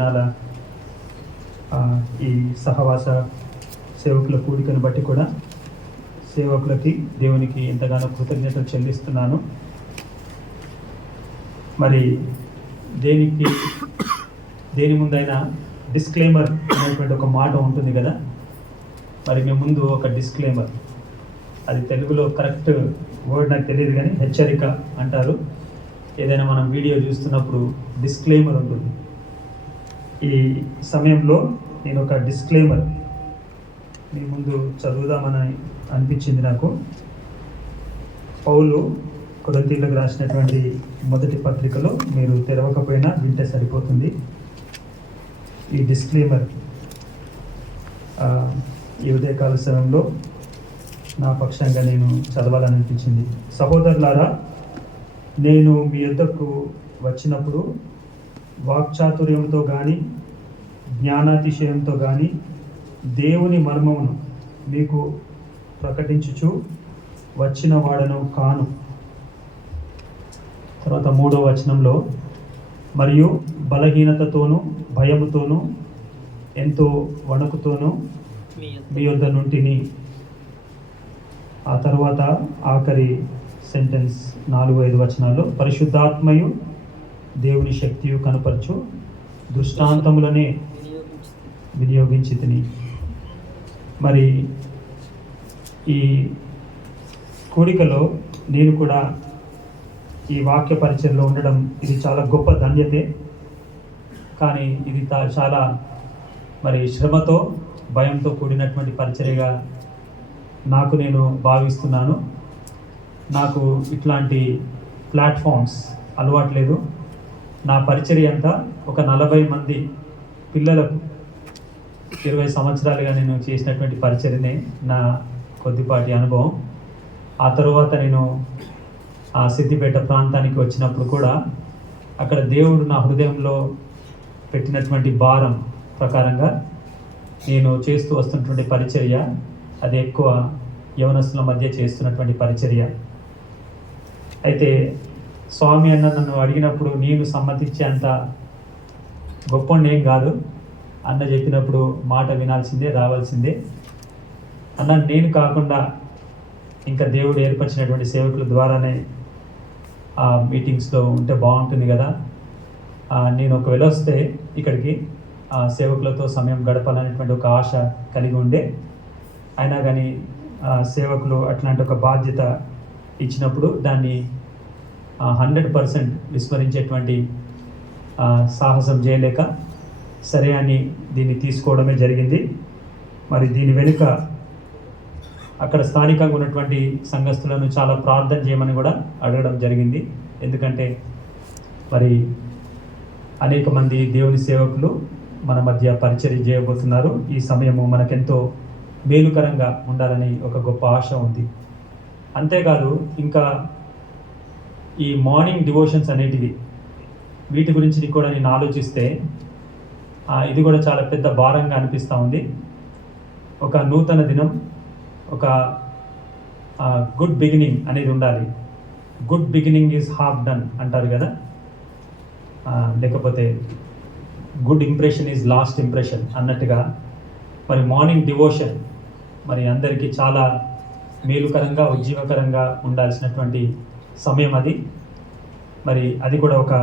దినాల ఈ సహవాస సేవకుల కూడికను బట్టి కూడా సేవకులకి దేవునికి ఎంతగానో కృతజ్ఞతలు చెల్లిస్తున్నాను. మరి దేని ముందైనా డిస్క్లైమర్ అనేటువంటి ఒక మాట ఉంటుంది కదా. మరి మీ ముందు ఒక డిస్క్లైమర్, అది తెలుగులో కరెక్ట్ వర్డ్ నాకు తెలియదు కానీ హెచ్చరిక అంటారు. ఏదైనా మనం వీడియో చూస్తున్నప్పుడు డిస్క్లైమర్ ఉంటుంది. ఈ సమయంలో నేను ఒక డిస్క్లైమర్ మీ ముందు చదువుదామని అనిపించింది నాకు. పౌలు కొరింథీయులకు రాసినటువంటి మొదటి పత్రికలో మీరు తెరవకపోయినా వింటే సరిపోతుంది. ఈ డిస్క్లైమర్ ఈ ఉదయకాల సమయంలో నా పక్షంగా నేను చదవాలని అనిపించింది. సహోదరులారా, నేను మీ యొద్దకు వచ్చినప్పుడు వాక్చాతుర్యంతో కానీ జ్ఞానాతిశయంతో కానీ దేవుని మర్మమును మీకు ప్రకటించుచు వచ్చిన వాడను కాను. తర్వాత 3వ వచనంలో, మరియు బలహీనతతోనూ భయముతోనూ ఎంతో వణుకుతోనూ మీ యొద్ద నుంటిని. ఆ తర్వాత ఆఖరి సెంటెన్స్ 4-5 వచనాల్లో, పరిశుద్ధాత్మయు దేవుని శక్తియు కనపరచు దృష్టాంతములనే వినియోగించి తిని. మరి ఈ కూడికలో నేను కూడా ఈ వాక్య పరిచయంలో ఉండడం ఇది చాలా గొప్ప ధన్యతే. కానీ ఇది చాలా మరి శ్రమతో భయంతో కూడినటువంటి పరిచర్యగా నాకు నేను భావిస్తున్నాను. నాకు ఇట్లాంటి ప్లాట్ఫామ్స్ అలవాట్లేదు. నా పరిచర్య అంతా ఒక 40 మంది పిల్లలకు 20 సంవత్సరాలుగా నేను చేసినటువంటి పరిచర్యనే నా కొద్దిపాటి అనుభవం. ఆ తరువాత నేను ఆ సిద్దిపేట ప్రాంతానికి వచ్చినప్పుడు కూడా అక్కడ దేవుడు నా హృదయంలో పెట్టినటువంటి భారం ప్రకారంగా నేను చేస్తూ వస్తున్నటువంటి పరిచర్య, అది ఎక్కువ యవనస్తుల మధ్య చేస్తున్నటువంటి పరిచర్య. అయితే స్వామి అన్న నన్ను అడిగినప్పుడు నేను సమ్మతించేంత గొప్పనేం కాదు. అన్న చెప్పినప్పుడు మాట వినాల్సిందే, రావాల్సిందే. అన్న నేను కాకుండా ఇంకా దేవుడు ఏర్పరిచినటువంటి సేవకుల ద్వారానే ఆ మీటింగ్స్లో ఉంటే బాగుంటుంది కదా. నేను ఒకవేళ వస్తే ఇక్కడికి సేవకులతో సమయం గడపాలనేటువంటి ఒక ఆశ కలిగి ఉండే. అయినా కానీ సేవకులు అట్లాంటి ఒక బాధ్యత ఇచ్చినప్పుడు దాన్ని 100% విస్మరించేటువంటి సాహసం చేయలేక సరే అని దీన్ని తీసుకోవడమే జరిగింది. మరి దీని వెనుక అక్కడ స్థానికంగా ఉన్నటువంటి సంఘస్థులను చాలా ప్రార్థన చేయమని కూడా అడగడం జరిగింది. ఎందుకంటే మరి అనేక మంది దేవుని సేవకులు మన మధ్య పరిచర్య చేయబోతున్నారు. ఈ సమయము మనకెంతో మేలుకరంగా ఉండాలని ఒక గొప్ప ఆశ ఉంది. అంతేకాదు ఇంకా ఈ మార్నింగ్ డివోషన్స్ అనేటివి, వీటి గురించి కూడా నేను ఆలోచిస్తే ఇది కూడా చాలా పెద్ద భారంగా అనిపిస్తూ ఉంది. ఒక నూతన దినం, ఒక గుడ్ బిగినింగ్ అనేది ఉండాలి. Good beginning is half done అంటారు కదా. లేకపోతే good impression is lost impression అన్నట్టుగా మరి మార్నింగ్ డివోషన్ మరి అందరికీ చాలా మేలుకరంగా ఉజ్జీవకరంగా ఉండాల్సినటువంటి సమయం అది. మరి అది కూడా ఒక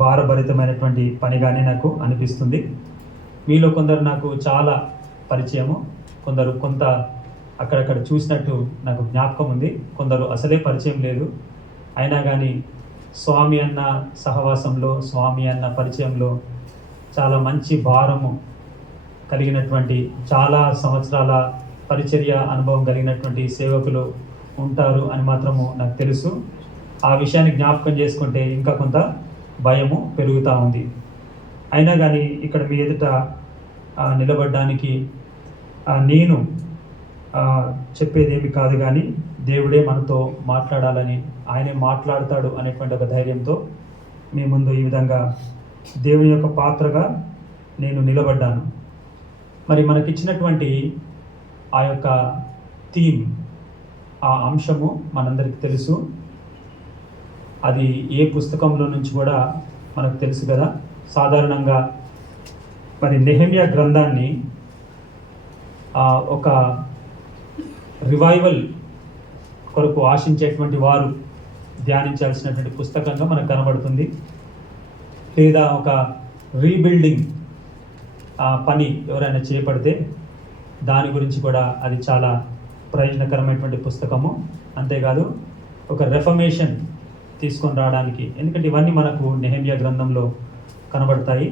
భారభరితమైనటువంటి పనిగానే నాకు అనిపిస్తుంది. మీలో కొందరు నాకు చాలా పరిచయము, కొందరు కొంత అక్కడక్కడ చూసినట్టు నాకు జ్ఞాపకం ఉంది, కొందరు అసలే పరిచయం లేదు. అయినా కానీ స్వామి అన్న సహవాసంలో, స్వామి అన్న పరిచయంలో చాలా మంచి భారము కలిగినటువంటి, చాలా సంవత్సరాల పరిచర్య అనుభవం కలిగినటువంటి సేవకులు ఉంటారు అని మాత్రము నాకు తెలుసు. ఆ విషయాన్ని జ్ఞాపకం చేసుకుంటే ఇంకా కొంత భయము పెరుగుతూ ఉంది. అయినా కానీ ఇక్కడ మీ ఎదుట నిలబడడానికి నేను చెప్పేదేమి కాదు, కానీ దేవుడే మనతో మాట్లాడాలని, ఆయనే మాట్లాడతాడు అనేటువంటి ఒక ధైర్యంతో మీ ముందు ఈ విధంగా దేవుని యొక్క పాత్రగా నేను నిలబడ్డాను. మరి మనకిచ్చినటువంటి ఆ యొక్క థీమ్, ఆ అంశము మనందరికీ తెలుసు. అది ఏ పుస్తకంలో నుంచి కూడా మనకు తెలుసు కదా. సాధారణంగా మరి నెహెమ్యా గ్రంథాన్ని ఒక రివైవల్ కొరకు ఆశించేటువంటి వారు ధ్యానించాల్సినటువంటి పుస్తకంగా మనకు కనబడుతుంది. లేదా ఒక రీబిల్డింగ్ పని ఎవరైనా చేపడితే దాని గురించి కూడా అది చాలా ప్రయోజనకరమైనటువంటి పుస్తకము. అంతేకాదు ఒక రెఫర్మేషన్ తీసుకొని రావడానికి, ఎందుకంటే ఇవన్నీ మనకు నెహెమ్యా గ్రంథంలో కనబడతాయి.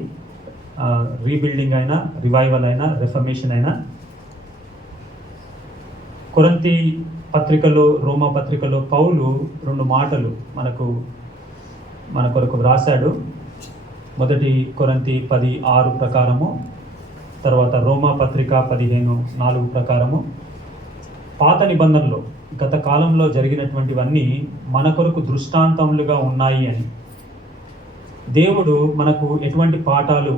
రీబిల్డింగ్ అయినా, రివైవల్ అయినా, రెఫర్మేషన్ అయినా. కొరింథీ పత్రికలో, రోమా పత్రికలో పౌలు 2 మాటలు మన కొరకు వ్రాసాడు. మొదటి కొరింథీ 10:6 ప్రకారము, తర్వాత రోమా పత్రిక 15:4 ప్రకారము పాత నిబంధనలో గత కాలంలో జరిగినటువంటివన్నీ మన కొరకు దృష్టాంతములుగా ఉన్నాయి అని, దేవుడు మనకు ఎటువంటి పాఠాలు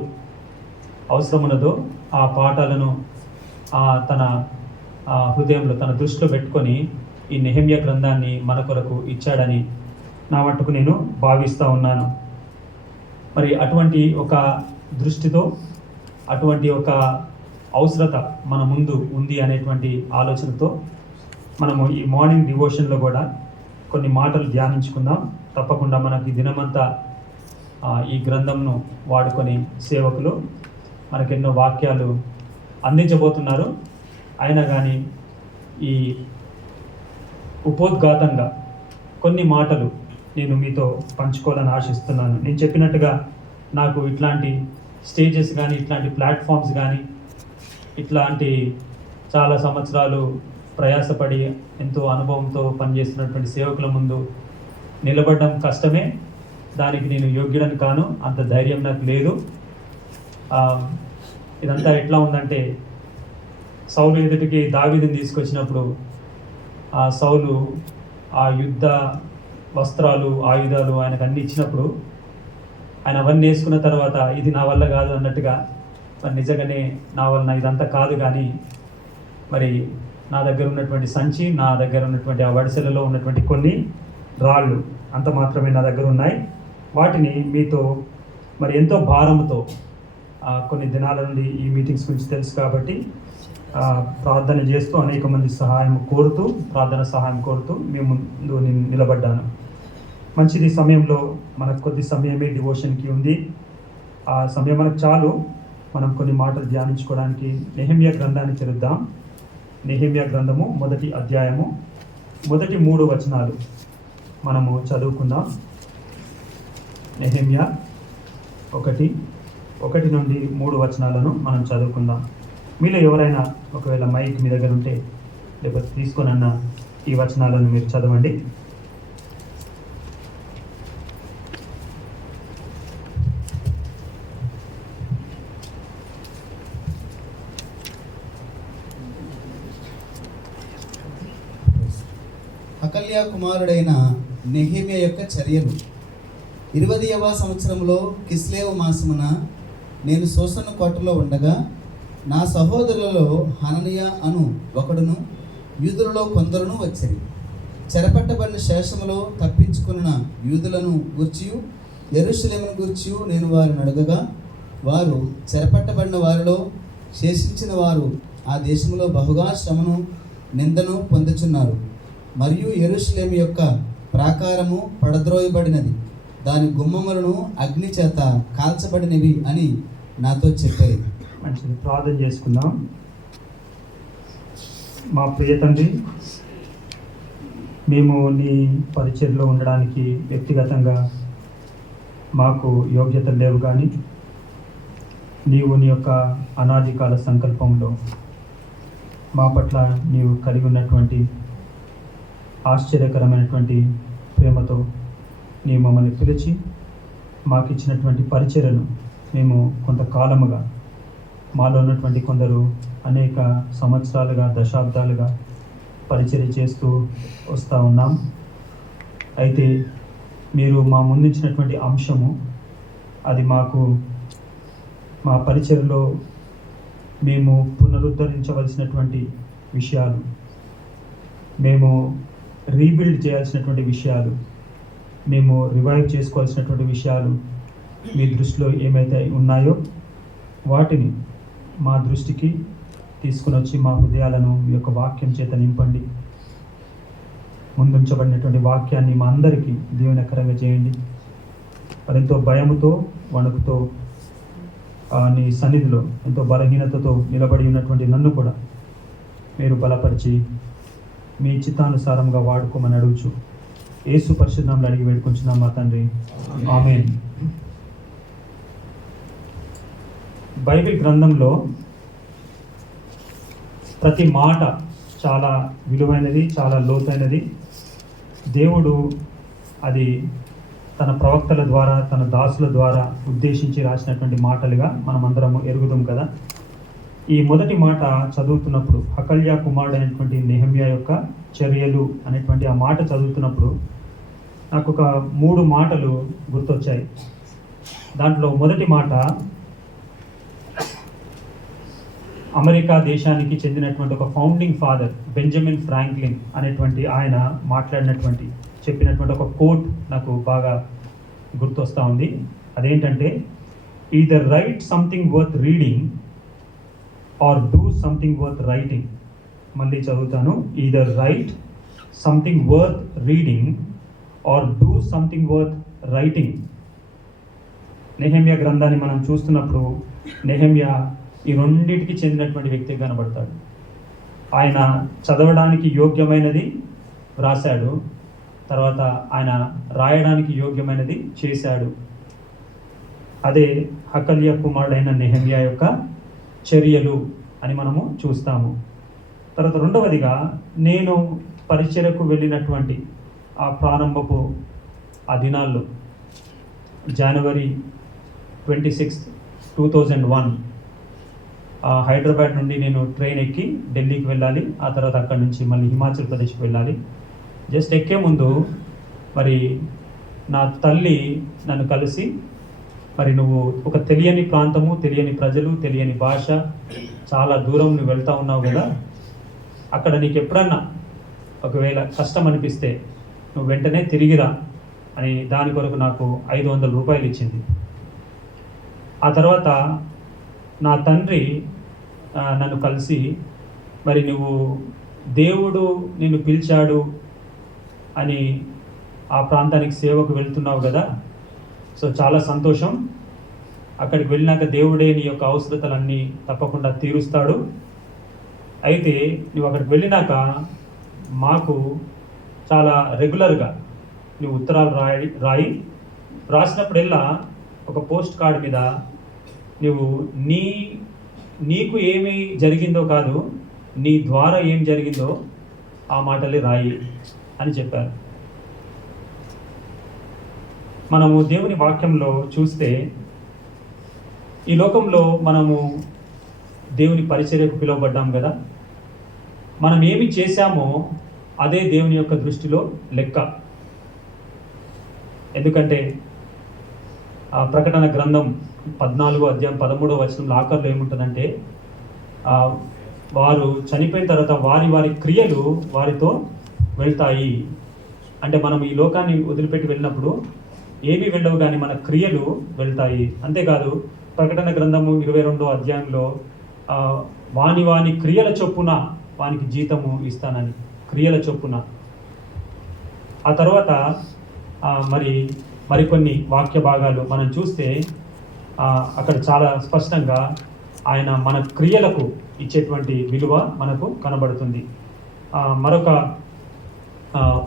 అవసరమున్నదో ఆ పాఠాలను తన హృదయంలో, తన దృష్టిలో పెట్టుకొని ఈ నెహెమ్యా గ్రంథాన్ని మన కొరకు ఇచ్చాడని నా మట్టుకు నేను భావిస్తూ ఉన్నాను. మరి అటువంటి ఒక దృష్టితో, అటువంటి ఒక అవసరత మన ముందు ఉంది అనేటువంటి ఆలోచనతో మనము ఈ మార్నింగ్ డివోషన్లో కూడా కొన్ని మాటలు ధ్యానించుకుందాం. తప్పకుండా మనకి దినమంతా ఈ గ్రంథంను వాడుకొని సేవకులు మనకెన్నో వాక్యాలు అందించబోతున్నారు. అయినా కానీ ఈ ఉపోద్ఘాతంగా కొన్ని మాటలు నేను మీతో పంచుకోవాలని ఆశిస్తున్నాను. నేను చెప్పినట్టుగా నాకు ఇట్లాంటి స్టేజెస్ కానీ, ఇట్లాంటి ప్లాట్ఫామ్స్ కానీ, ఇట్లాంటి చాలా సంవత్సరాలు ప్రయాసపడి ఎంతో అనుభవంతో పనిచేస్తున్నటువంటి సేవకుల ముందు నిలబడడం కష్టమే. దానికి నేను యోగ్యుడని కాను, అంత ధైర్యం నాకు లేదు. ఇదంతా ఎట్లా ఉందంటే, సౌలు ఎదుటికి దావీదుని తీసుకొచ్చినప్పుడు సౌలు ఆ యుద్ధ వస్త్రాలు, ఆయుధాలు ఆయనకు అన్ని ఇచ్చినప్పుడు ఆయన అవన్నీ వేసుకున్న తర్వాత ఇది నా వల్ల కాదు అన్నట్టుగా, మరి నిజంగానే నా వలన ఇదంతా కాదు, కానీ మరి నా దగ్గర ఉన్నటువంటి సంచి, నా దగ్గర ఉన్నటువంటి ఆ వడిసెలలో ఉన్నటువంటి కొన్ని రాళ్ళు అంత మాత్రమే నా దగ్గర ఉన్నాయి. వాటిని మీతో మరి ఎంతో భారంతో కొన్ని దినాల నుండి ఈ మీటింగ్స్ గురించి తెలుసు కాబట్టి ప్రార్థన చేస్తూ, అనేక మంది ప్రార్థన సహాయం కోరుతూ మేము ముందు నిలబడ్డాను. మంచిది. సమయంలో మనకు కొద్ది సమయమే డివోషన్కి ఉంది. ఆ సమయం మనకు చాలు. మనం కొన్ని మాటలు ధ్యానించుకోవడానికి నెహెమ్యా గ్రంథాన్ని తెరుద్దాం. నెహెమ్యా గ్రంథము 1వ అధ్యాయము మొదటి 3 వచనాలు మనము చదువుకుందాం. నెహెమ్యా 1 నుండి 3 వచనాలను మనం చదువుకుందాం. మీలో ఎవరైనా ఒకవేళ మైక్ మీ దగ్గర ఉంటే లేకపోతే తీసుకొనన్న ఈ వచనాలను మీరు చదవండి. హకల్యా కుమారుడైన నెహెమ్యా యొక్క చర్యలు. 20వ సంవత్సరంలో కిస్లేవు మాసమున నేను సోసను కోటలో ఉండగా నా సహోదరులలో హననియా అను ఒకడును, యూదులలో కొందరును వచ్చి చెరపట్టబడిన శేషములో తప్పించుకున్న యూదులను గూర్చియు యెరూషలేమును గూర్చియు నేను వారిని అడగగా, వారు చెరపట్టబడిన వారిలో శేషించిన వారు ఆ దేశంలో బహుగా శ్రమను నిందను పొందుచున్నారు, మరియు యెరూషలేము యొక్క ప్రాకారము పడద్రోయబడినది, దాని గుమ్మములను అగ్ని చేత కాల్చబడినవి అని నాతో చెప్పారు. మంచిది. ప్రార్థన చేసుకుందాం. మా ప్రియ తండ్రి, మేము నీ పరిచర్లో ఉండడానికి వ్యక్తిగతంగా మాకు యోగ్యత లేవు, కానీ నీవు నీ యొక్క అనాది కాల సంకల్పంలో మా పట్ల నీవు కలిగి ఉన్నటువంటి ఆశ్చర్యకరమైనటువంటి ప్రేమతో నీవు మమ్మల్ని పిలిచి మాకు ఇచ్చినటువంటి పరిచర్యను మేము కొంతకాలముగా, మాలో ఉన్నటువంటి కొందరు అనేక సంవత్సరాలుగా, దశాబ్దాలుగా పరిచర్య చేస్తూ వస్తూ ఉన్నాం. అయితే మీరు మా ముందుంచినటువంటి అంశము, అది మాకు మా పరిచర్యలో మేము పునరుద్ధరించవలసినటువంటి విషయాలు, మేము రీబిల్డ్ చేయాల్సినటువంటి విషయాలు, మేము రివైవ్ చేసుకోవాల్సినటువంటి విషయాలు మీ దృష్టిలో ఏమైతే ఉన్నాయో వాటిని మా దృష్టికి తీసుకుని వచ్చి మా హృదయాలను ఈ యొక్క వాక్యం చేత నింపండి. ముందుంచబడినటువంటి వాక్యాన్ని మా అందరికీ దీవెనకరంగా చేయండి. మరెంతో భయముతో వణుకుతో నీ సన్నిధిలో ఎంతో బలహీనతతో నిలబడి ఉన్నటువంటి నన్ను కూడా మీరు బలపరిచి మీ చిత్తానుసారంగా వాడుకోమని అడుగుచు యేసు పరిశుద్ధ నామములో అడిగి వేడుకొంచున్నాం మా తండ్రి, ఆమేన్. బైబిల్ గ్రంథంలో ప్రతి మాట చాలా విలువైనది, చాలా లోతైనది. దేవుడు అది తన ప్రవక్తల ద్వారా, తన దాసుల ద్వారా ఉద్దేశించి రాసినటువంటి మాటలుగా మనమందరము ఎరుగుదాం కదా. ఈ మొదటి మాట చదువుతున్నప్పుడు హకల్యా కుమారుడు అనేటువంటి నెహెమ్యా యొక్క చర్యలు అనేటువంటి ఆ మాట చదువుతున్నప్పుడు నాకు ఒక 3 మాటలు గుర్తొచ్చాయి. దాంట్లో మొదటి మాట అమెరికా దేశానికి చెందినటువంటి ఒక ఫౌండింగ్ ఫాదర్ బెంజమిన్ ఫ్రాంక్లిన్ అనేటువంటి ఆయన చెప్పినటువంటి ఒక కోట్ నాకు బాగా గుర్తొస్తూ ఉంది. అదేంటంటే, either write something worth reading or do something worth writing. మళ్ళీ చదువుతాను. Either write something worth reading or do something worth writing. Nehemiah గ్రంథాన్ని మనం చూస్తున్నప్పుడు నెహెమ్యా ఈ రెండింటికి చెందినటువంటి వ్యక్తి కనబడతాడు. ఆయన చదవడానికి యోగ్యమైనది రాశాడు, తర్వాత ఆయన రాయడానికి యోగ్యమైనది చేశాడు. అదే హకల్యా కుమారుడైన నెహెమ్యా యొక్క చర్యలు అని మనము చూస్తాము. తర్వాత రెండవదిగా, నేను పరిచర్యకు వెళ్ళినటువంటి ఆ ప్రారంభపు ఆ దినాల్లో జనవరి 26, 2001 హైదరాబాద్ నుండి నేను ట్రైన్ ఎక్కి ఢిల్లీకి వెళ్ళాలి. ఆ తర్వాత అక్కడి నుంచి మళ్ళీ హిమాచల్ ప్రదేశ్కి వెళ్ళాలి. జస్ట్ ఎక్కే ముందు మరి నా తల్లి నన్ను కలిసి, మరి నువ్వు ఒక తెలియని ప్రాంతము, తెలియని ప్రజలు, తెలియని భాష, చాలా దూరం నువ్వు వెళ్తూ ఉన్నావు కదా, అక్కడ నీకు ఎప్పుడన్నా ఒకవేళ కష్టం అనిపిస్తే నువ్వు వెంటనే తిరిగిరా అని దాని కొరకు నాకు 500 రూపాయలు ఇచ్చింది. ఆ తర్వాత నా తండ్రి నన్ను కలిసి, మరి నువ్వు దేవుడు నిన్ను పిలిచాడు అని ఆ ప్రాంతానికి సేవకు వెళ్తున్నావు కదా, సో చాలా సంతోషం. అక్కడికి వెళ్ళినాక దేవుడే నీ యొక్క అవసరతలన్నీ తప్పకుండా తీరుస్తాడు. అయితే నువ్వు అక్కడికి వెళ్ళినాక మాకు చాలా రెగ్యులర్గా నువ్వు ఉత్తరాలు రాసినప్పుడల్లా ఒక పోస్ట్ కార్డు మీద నువ్వు నీకు ఏమి జరిగిందో కాదు, నీ ద్వారా ఏం జరిగిందో ఆ మాటలే రాయి అని చెప్పారు. మనము దేవుని వాక్యంలో చూస్తే ఈ లోకంలో మనము దేవుని పరిచర్యకు పిలువబడ్డాం కదా. మనం ఏమి చేశామో అదే దేవుని యొక్క దృష్టిలో లెక్క. ఎందుకంటే ఆ ప్రకటన గ్రంథం 14వ అధ్యాయం 13వ వచనంలో ఆఖరిలో ఏముంటుందంటే, వారు చనిపోయిన తర్వాత వారి క్రియలు వారితో వెళ్తాయి. అంటే మనం ఈ లోకాన్ని వదిలిపెట్టి వెళ్ళినప్పుడు ఏమీ వెళ్ళవు, కానీ మన క్రియలు వెళ్తాయి. అంతేకాదు ప్రకటన గ్రంథము 22వ అధ్యాయంలో వాని క్రియల చొప్పున వానికి జీతము ఇస్తానని, క్రియల చొప్పున. ఆ తర్వాత మరికొన్ని వాక్య భాగాలు మనం చూస్తే అక్కడ చాలా స్పష్టంగా ఆయన మన క్రియలకు ఇచ్చేటువంటి విలువ మనకు కనబడుతుంది. మరొక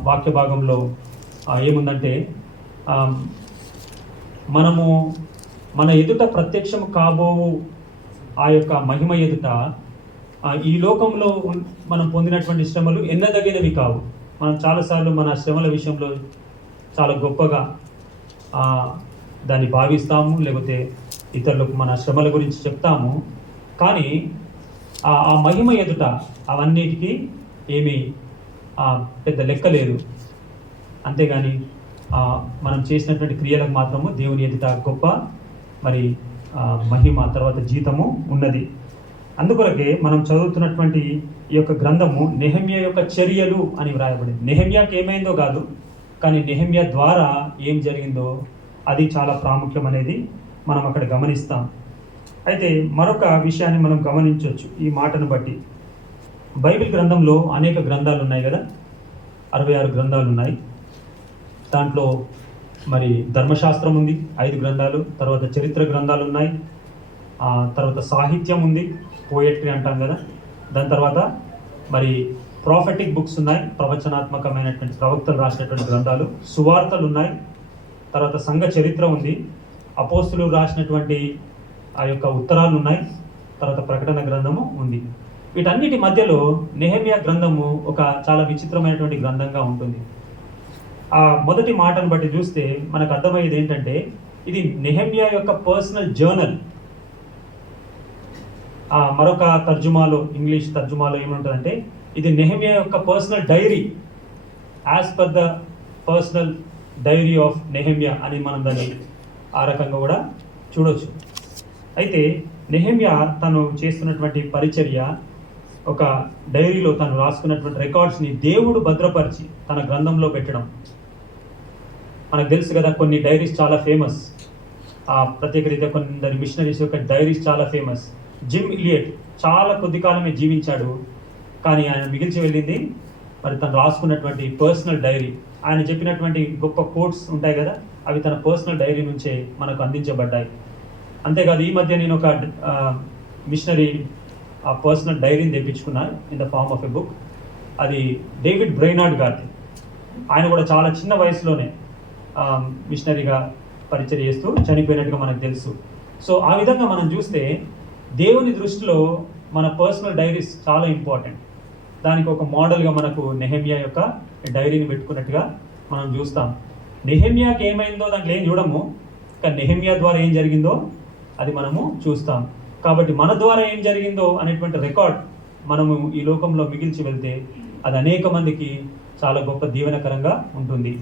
వాక్య భాగంలో ఏముందంటే, మనము మన ఎదుట ప్రత్యక్షం కాబోవు ఆ యొక్క మహిమ ఎదుట ఈ లోకంలో మనం పొందినటువంటి శ్రమలు ఎన్నదగినవి కావు. మనం చాలాసార్లు మన శ్రమల విషయంలో చాలా గొప్పగా దాన్ని భావిస్తాము, లేకపోతే ఇతరులకు మన శ్రమల గురించి చెప్తాము. కానీ ఆ మహిమ ఎదుట అవన్నిటికీ ఏమీ పెద్ద లెక్క లేదు. అంతేగాని మనం చేసినటువంటి క్రియలకు మాత్రము దేవుని ఎదుట గొప్ప మహిమ, తర్వాత జీతము ఉన్నది. అందుకొరకే మనం చదువుతున్నటువంటి ఈ యొక్క గ్రంథము నెహెమ్యా యొక్క చర్యలు అని వ్రాయబడింది. నెహెమ్యాకి ఏమైందో కాదు, కానీ నెహెమ్యా ద్వారా ఏం జరిగిందో అది చాలా ప్రాముఖ్యం అనేది మనం అక్కడ గమనిస్తాం. అయితే మరొక విషయాన్ని మనం గమనించవచ్చు ఈ మాటను బట్టి. బైబిల్ గ్రంథంలో అనేక గ్రంథాలు ఉన్నాయి కదా, 66 గ్రంథాలు ఉన్నాయి. దాంట్లో మరి ధర్మశాస్త్రం ఉంది 5 గ్రంథాలు, తర్వాత చరిత్ర గ్రంథాలు ఉన్నాయి, తర్వాత సాహిత్యం ఉంది, పోయట్రీ అంటాం కదా, దాని తర్వాత మరి ప్రాఫెటిక్ బుక్స్ ఉన్నాయి, ప్రవచనాత్మకమైనటువంటి ప్రవక్తలు రాసినటువంటి గ్రంథాలు, సువార్తలు ఉన్నాయి, తర్వాత సంఘ చరిత్ర ఉంది, అపోస్తులు రాసినటువంటి ఆ యొక్క ఉత్తరాలు ఉన్నాయి, తర్వాత ప్రకటన గ్రంథము ఉంది. వీటన్నిటి మధ్యలో నెహెమ్యా గ్రంథము ఒక చాలా విచిత్రమైనటువంటి గ్రంథంగా ఉంటుంది. ఆ మొదటి మాటను బట్టి చూస్తే మనకు అర్థమయ్యేది ఏంటంటే ఇది నెహెమ్యా యొక్క పర్సనల్ జర్నల్. మరొక తర్జుమాలో, ఇంగ్లీష్ తర్జుమాలో ఏముంటుందంటే ఇది నెహెమ్యా యొక్క personal diary, as per the personal diary of Nehemiah అని మనం దాన్ని ఆ రకంగా కూడా చూడవచ్చు. అయితే నెహెమ్యా తను చేస్తున్నటువంటి పరిచర్య, ఒక డైరీలో తను రాసుకున్నటువంటి రికార్డ్స్ని దేవుడు భద్రపరిచి తన గ్రంథంలో పెట్టడం. మనకు తెలుసు కదా, కొన్ని డైరీస్ చాలా ఫేమస్, ప్రత్యేక రీత్యా కొందరి మిషనరీస్ యొక్క డైరీస్ చాలా ఫేమస్. జిమ్ ఇలియట్ చాలా కొద్ది కాలమే జీవించాడు, కానీ ఆయన మిగిల్చి వెళ్ళింది మరి తను రాసుకున్నటువంటి పర్సనల్ డైరీ. ఆయన చెప్పినటువంటి గొప్ప కోట్స్ ఉంటాయి కదా, అవి తన పర్సనల్ డైరీ నుంచే మనకు అందించబడ్డాయి. అంతేకాదు, ఈ మధ్య నేను ఒక మిషనరీ పర్సనల్ డైరీని తెప్పించుకున్నాను in the form of a book. అది డేవిడ్ బ్రైనార్డ్ గారిది. ఆయన కూడా చాలా చిన్న వయసులోనే మిషనరీగా పరిచయం చేస్తూ చనిపోయినట్టుగా మనకు తెలుసు. సో ఆ విధంగా మనం చూస్తే దేవుని దృష్టిలో మన పర్సనల్ డైరీస్ చాలా ఇంపార్టెంట్. దానికి ఒక మోడల్గా మనకు నెహెమ్యా యొక్క డైరీని పెట్టుకున్నట్టుగా మనం చూస్తాం. నెహెమ్యాకి ఏమైందో దాంట్లో ఏం చూడము, కానీ నెహెమ్యా ద్వారా ఏం జరిగిందో అది మనము చూస్తాం. కాబట్టి మన ద్వారా ఏం జరిగిందో అనేటువంటి రికార్డ్ మనము ఈ లోకంలో మిగిల్చి వెళ్తే అది అనేక మందికి చాలా గొప్ప దీవెనకరంగా ఉంటుంది.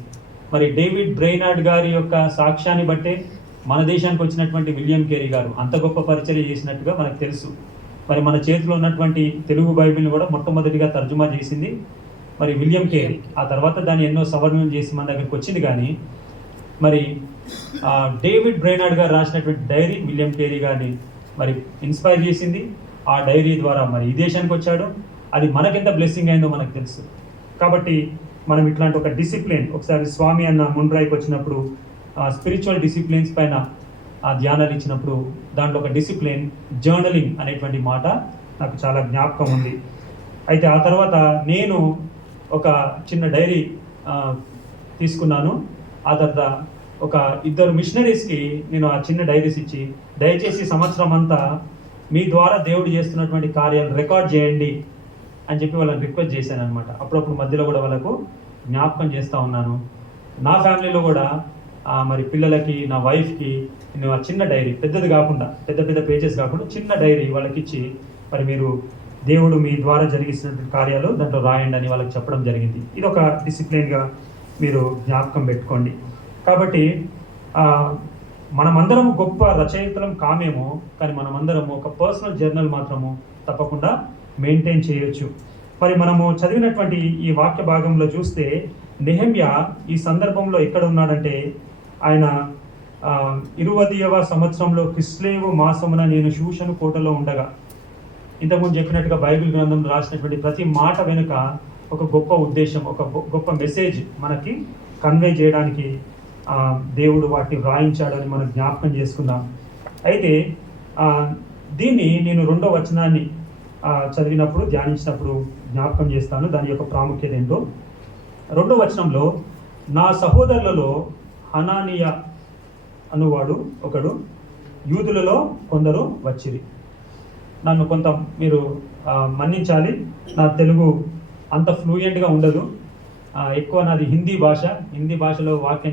మరి డేవిడ్ బ్రైనార్డ్ గారి యొక్క సాక్ష్యాన్ని బట్టే మన దేశానికి వచ్చినటువంటి విలియం కేరీ గారు అంత గొప్ప పరిచర్య చేసినట్టుగా మనకు తెలుసు. మరి మన చేతిలో ఉన్నటువంటి తెలుగు బైబిల్ని కూడా మొట్టమొదటిగా తర్జుమా చేసింది మరి విలియం కేరీ. ఆ తర్వాత దాన్ని ఎన్నో సవరణలు చేసి మన దగ్గరికి వచ్చింది. కానీ మరి డేవిడ్ బ్రైనార్డ్ గారు రాసినటువంటి డైరీ విలియం కేరీ గారిని మరి ఇన్స్పైర్ చేసింది. ఆ డైరీ ద్వారా మరి ఈ దేశానికి వచ్చాడు. అది మనకెంత బ్లెస్సింగ్ అయిందో మనకు తెలుసు. కాబట్టి మనం ఇట్లాంటి ఒక డిసిప్లిన్, ఒకసారి స్వామి అన్న ముండ్రాయికి వచ్చినప్పుడు స్పిరిచువల్ డిసిప్లిన్స్ పైన ధ్యానాలు ఇచ్చినప్పుడు దాంట్లో ఒక డిసిప్లిన్ జర్నలింగ్ అనేటువంటి మాట నాకు చాలా జ్ఞాపకం ఉంది. అయితే ఆ తర్వాత నేను ఒక చిన్న డైరీ తీసుకున్నాను. ఆ తర్వాత ఒక 2 మిషనరీస్కి నేను ఆ చిన్న డైరీస్ ఇచ్చి, దయచేసి సంవత్సరం అంతా మీ ద్వారా దేవుడు చేస్తున్నటువంటి కార్యాలు రికార్డ్ చేయండి అని చెప్పి వాళ్ళని రిక్వెస్ట్ చేశాను అనమాట. అప్పుడప్పుడు మధ్యలో కూడా వాళ్ళకు జ్ఞాపకం చేస్తూ ఉన్నాను. నా ఫ్యామిలీలో కూడా మరి పిల్లలకి, నా వైఫ్కి నేను ఆ చిన్న డైరీ, పెద్దది కాకుండా, పెద్ద పేజెస్ కాకుండా చిన్న డైరీ వాళ్ళకి ఇచ్చి, మరి మీరు దేవుడు మీ ద్వారా జరిగిస్తున్నటువంటి కార్యాలు దాంట్లో రాయండి అని వాళ్ళకి చెప్పడం జరిగింది. ఇది ఒక డిసిప్లిన్గా మీరు జ్ఞాపకం పెట్టుకోండి. కాబట్టి మనమందరం గొప్ప రచయితలం కామేమో, కానీ మనమందరము ఒక పర్సనల్ జర్నల్ మాత్రము తప్పకుండా మెయింటైన్ చేయొచ్చు. మరి మనము చదివినటువంటి ఈ వాక్య భాగంలో చూస్తే నెహెమ్యా ఈ సందర్భంలో ఎక్కడ ఉన్నాడంటే, ఆయన 20వ సంవత్సరంలో కిస్లేవు మాసమున నేను షూషను కోటలో ఉండగా, ఇంతకుముందు చెప్పినట్టుగా బైబిల్ గ్రంథంలో రాసినటువంటి ప్రతి మాట వెనుక ఒక గొప్ప ఉద్దేశం, ఒక గొప్ప మెసేజ్ మనకి కన్వే చేయడానికి దేవుడు వాటిని వ్రాయించాడని మనం జ్ఞాపకం చేసుకుందాం. అయితే దీన్ని నేను 2వ వచనాన్ని చదివినప్పుడు, ధ్యానించినప్పుడు జ్ఞాపకం చేస్తాను దాని యొక్క ప్రాముఖ్యత ఏంటో. 2వ వచనంలో, నా సహోదరులలో హనానియా అనువాడు ఒకడు, యూదులలో కొందరు వచ్చిరి. నన్ను కొంత మీరు మన్నించాలి, నా తెలుగు అంత ఫ్లూయెంట్గా ఉండదు. ఎక్కువ నాది హిందీ భాష. హిందీ భాషలో వాక్యం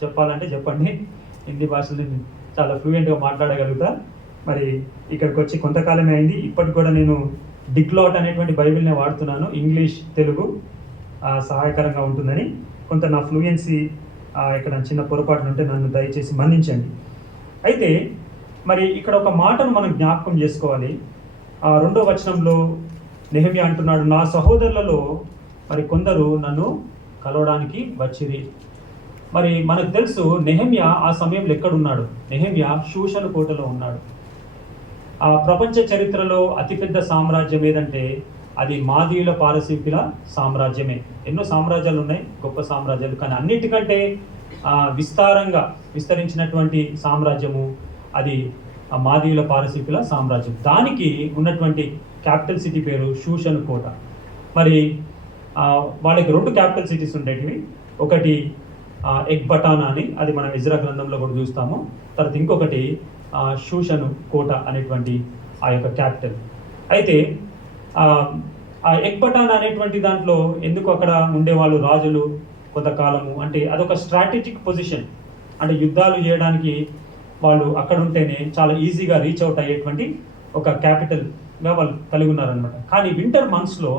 చెప్పాలంటే చెప్పండి. హిందీ భాషలో చాలా ఫ్లూయెంట్గా మాట్లాడగలుగుతా. మరి ఇక్కడికి వచ్చి కొంతకాలమే అయింది. ఇప్పటికి కూడా నేను డిక్లాట్ అనేటువంటి బైబిల్నే వాడుతున్నాను. ఇంగ్లీష్ తెలుగు సహాయకరంగా ఉంటుందని. కొంత నా ఫ్లూయెన్సీ ఇక్కడ చిన్న పొరపాట్లు ఉంటే నన్ను దయచేసి మన్నించండి. అయితే మరి ఇక్కడ ఒక మాటను మనం జ్ఞాపకం చేసుకోవాలి. 2వ వచనంలో నెహెమ్యా అంటున్నాడు, నా సహోదరులలో మరి కొందరు నన్ను కలవడానికి వచ్చిరి. మరి మనకు తెలుసు నెహెమ్యా ఆ సమయంలో ఎక్కడున్నాడు. నెహెమ్యా షూషను కోటలో ఉన్నాడు. ప్రపంచ చరిత్రలో అతిపెద్ద సామ్రాజ్యం ఏదంటే అది మాదీయుల పారసీకుల సామ్రాజ్యమే. ఎన్నో సామ్రాజ్యాలు ఉన్నాయి, గొప్ప సామ్రాజ్యాలు, కానీ అన్నిటికంటే విస్తారంగా విస్తరించినటువంటి సామ్రాజ్యము అది మాదీయుల పారసీకుల సామ్రాజ్యం. దానికి ఉన్నటువంటి క్యాపిటల్ సిటీ పేరు షూషన్ కోట. మరి వాళ్ళకి 2 క్యాపిటల్ సిటీస్ ఉండేటివి. ఒకటి ఎక్బటానా అని, అది మనం ఇజ్రా గ్రంథంలో కూడా చూస్తాము. తర్వాత ఇంకొకటి షూషన్ కోట అనేటువంటి ఆ యొక్క క్యాపిటల్. అయితే ఆ ఎక్బటానా అనేటువంటి దాంట్లో ఎందుకు అక్కడ ఉండేవాళ్ళు రాజులు కొంతకాలము అంటే అదొక స్ట్రాటజిక్ పొజిషన్. అంటే యుద్ధాలు చేయడానికి వాళ్ళు అక్కడ ఉంటేనే చాలా ఈజీగా రీచ్ అవుట్ అయ్యేటువంటి ఒక క్యాపిటల్గా వాళ్ళు కలిగి ఉన్నారనమాట. కానీ వింటర్ మంత్స్లో,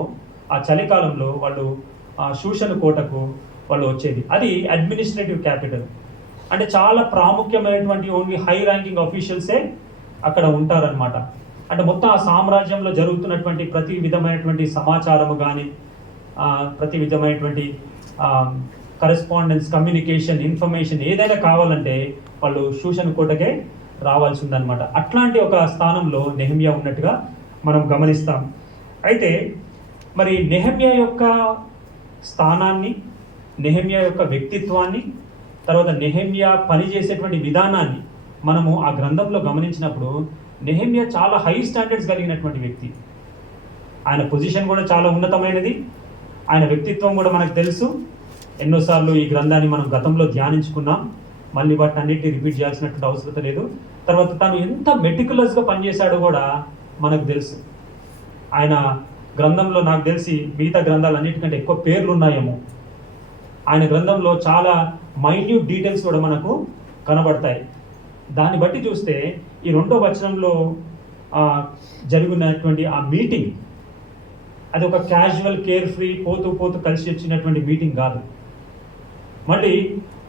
ఆ చలికాలంలో వాళ్ళు షూషన్ కోటకు వాళ్ళు వచ్చేది. అది అడ్మినిస్ట్రేటివ్ క్యాపిటల్. అంటే చాలా ప్రాముఖ్యమైనటువంటి ఓన్లీ హై ర్యాంకింగ్ ఆఫీషియల్సే అక్కడ ఉంటారనమాట. అంటే మొత్తం ఆ సామ్రాజ్యంలో జరుగుతున్నటువంటి ప్రతి విధమైనటువంటి సమాచారము కానీ, ప్రతి విధమైనటువంటి కరెస్పాండెన్స్, కమ్యూనికేషన్, ఇన్ఫర్మేషన్ ఏదైనా కావాలంటే వాళ్ళు షూషన్ కోటకే రావాల్సి ఉందన్నమాట. అట్లాంటి ఒక స్థానంలో నెహెమ్యా ఉన్నట్టుగా మనం గమనిస్తాం. అయితే మరి నెహెమ్యా యొక్క స్థానాన్ని, నెహెమ్యా యొక్క వ్యక్తిత్వాన్ని, తర్వాత నెహెమ్యా పనిచేసేటువంటి విధానాన్ని మనము ఆ గ్రంథంలో గమనించినప్పుడు నెహెమ్యా చాలా హై స్టాండర్డ్స్ కలిగినటువంటి వ్యక్తి. ఆయన పొజిషన్ కూడా చాలా ఉన్నతమైనది, ఆయన వ్యక్తిత్వం కూడా మనకు తెలుసు. ఎన్నోసార్లు ఈ గ్రంథాన్ని మనం గతంలో ధ్యానించుకున్నాం, మళ్ళీ వాటిని అన్నిటిని రిపీట్ చేయాల్సినటువంటి అవసరం లేదు. తర్వాత తను ఎంత మెటికులస్గా పనిచేశాడో కూడా మనకు తెలుసు. ఆయన గ్రంథంలో నాకు తెలిసి మిగతా గ్రంథాలు అన్నిటికంటే ఎక్కువ పేర్లు ఉన్నాయేమో. ఆయన గ్రంథంలో చాలా మైన్యూట్ డీటెయిల్స్ కూడా మనకు కనబడతాయి. దాన్ని బట్టి చూస్తే ఈ 2వ వచనంలో జరిగినటువంటి ఆ మీటింగ్ అది ఒక క్యాజువల్, కేర్ ఫ్రీ, పోతూ కలిసి వచ్చినటువంటి మీటింగ్ కాదు. మళ్ళీ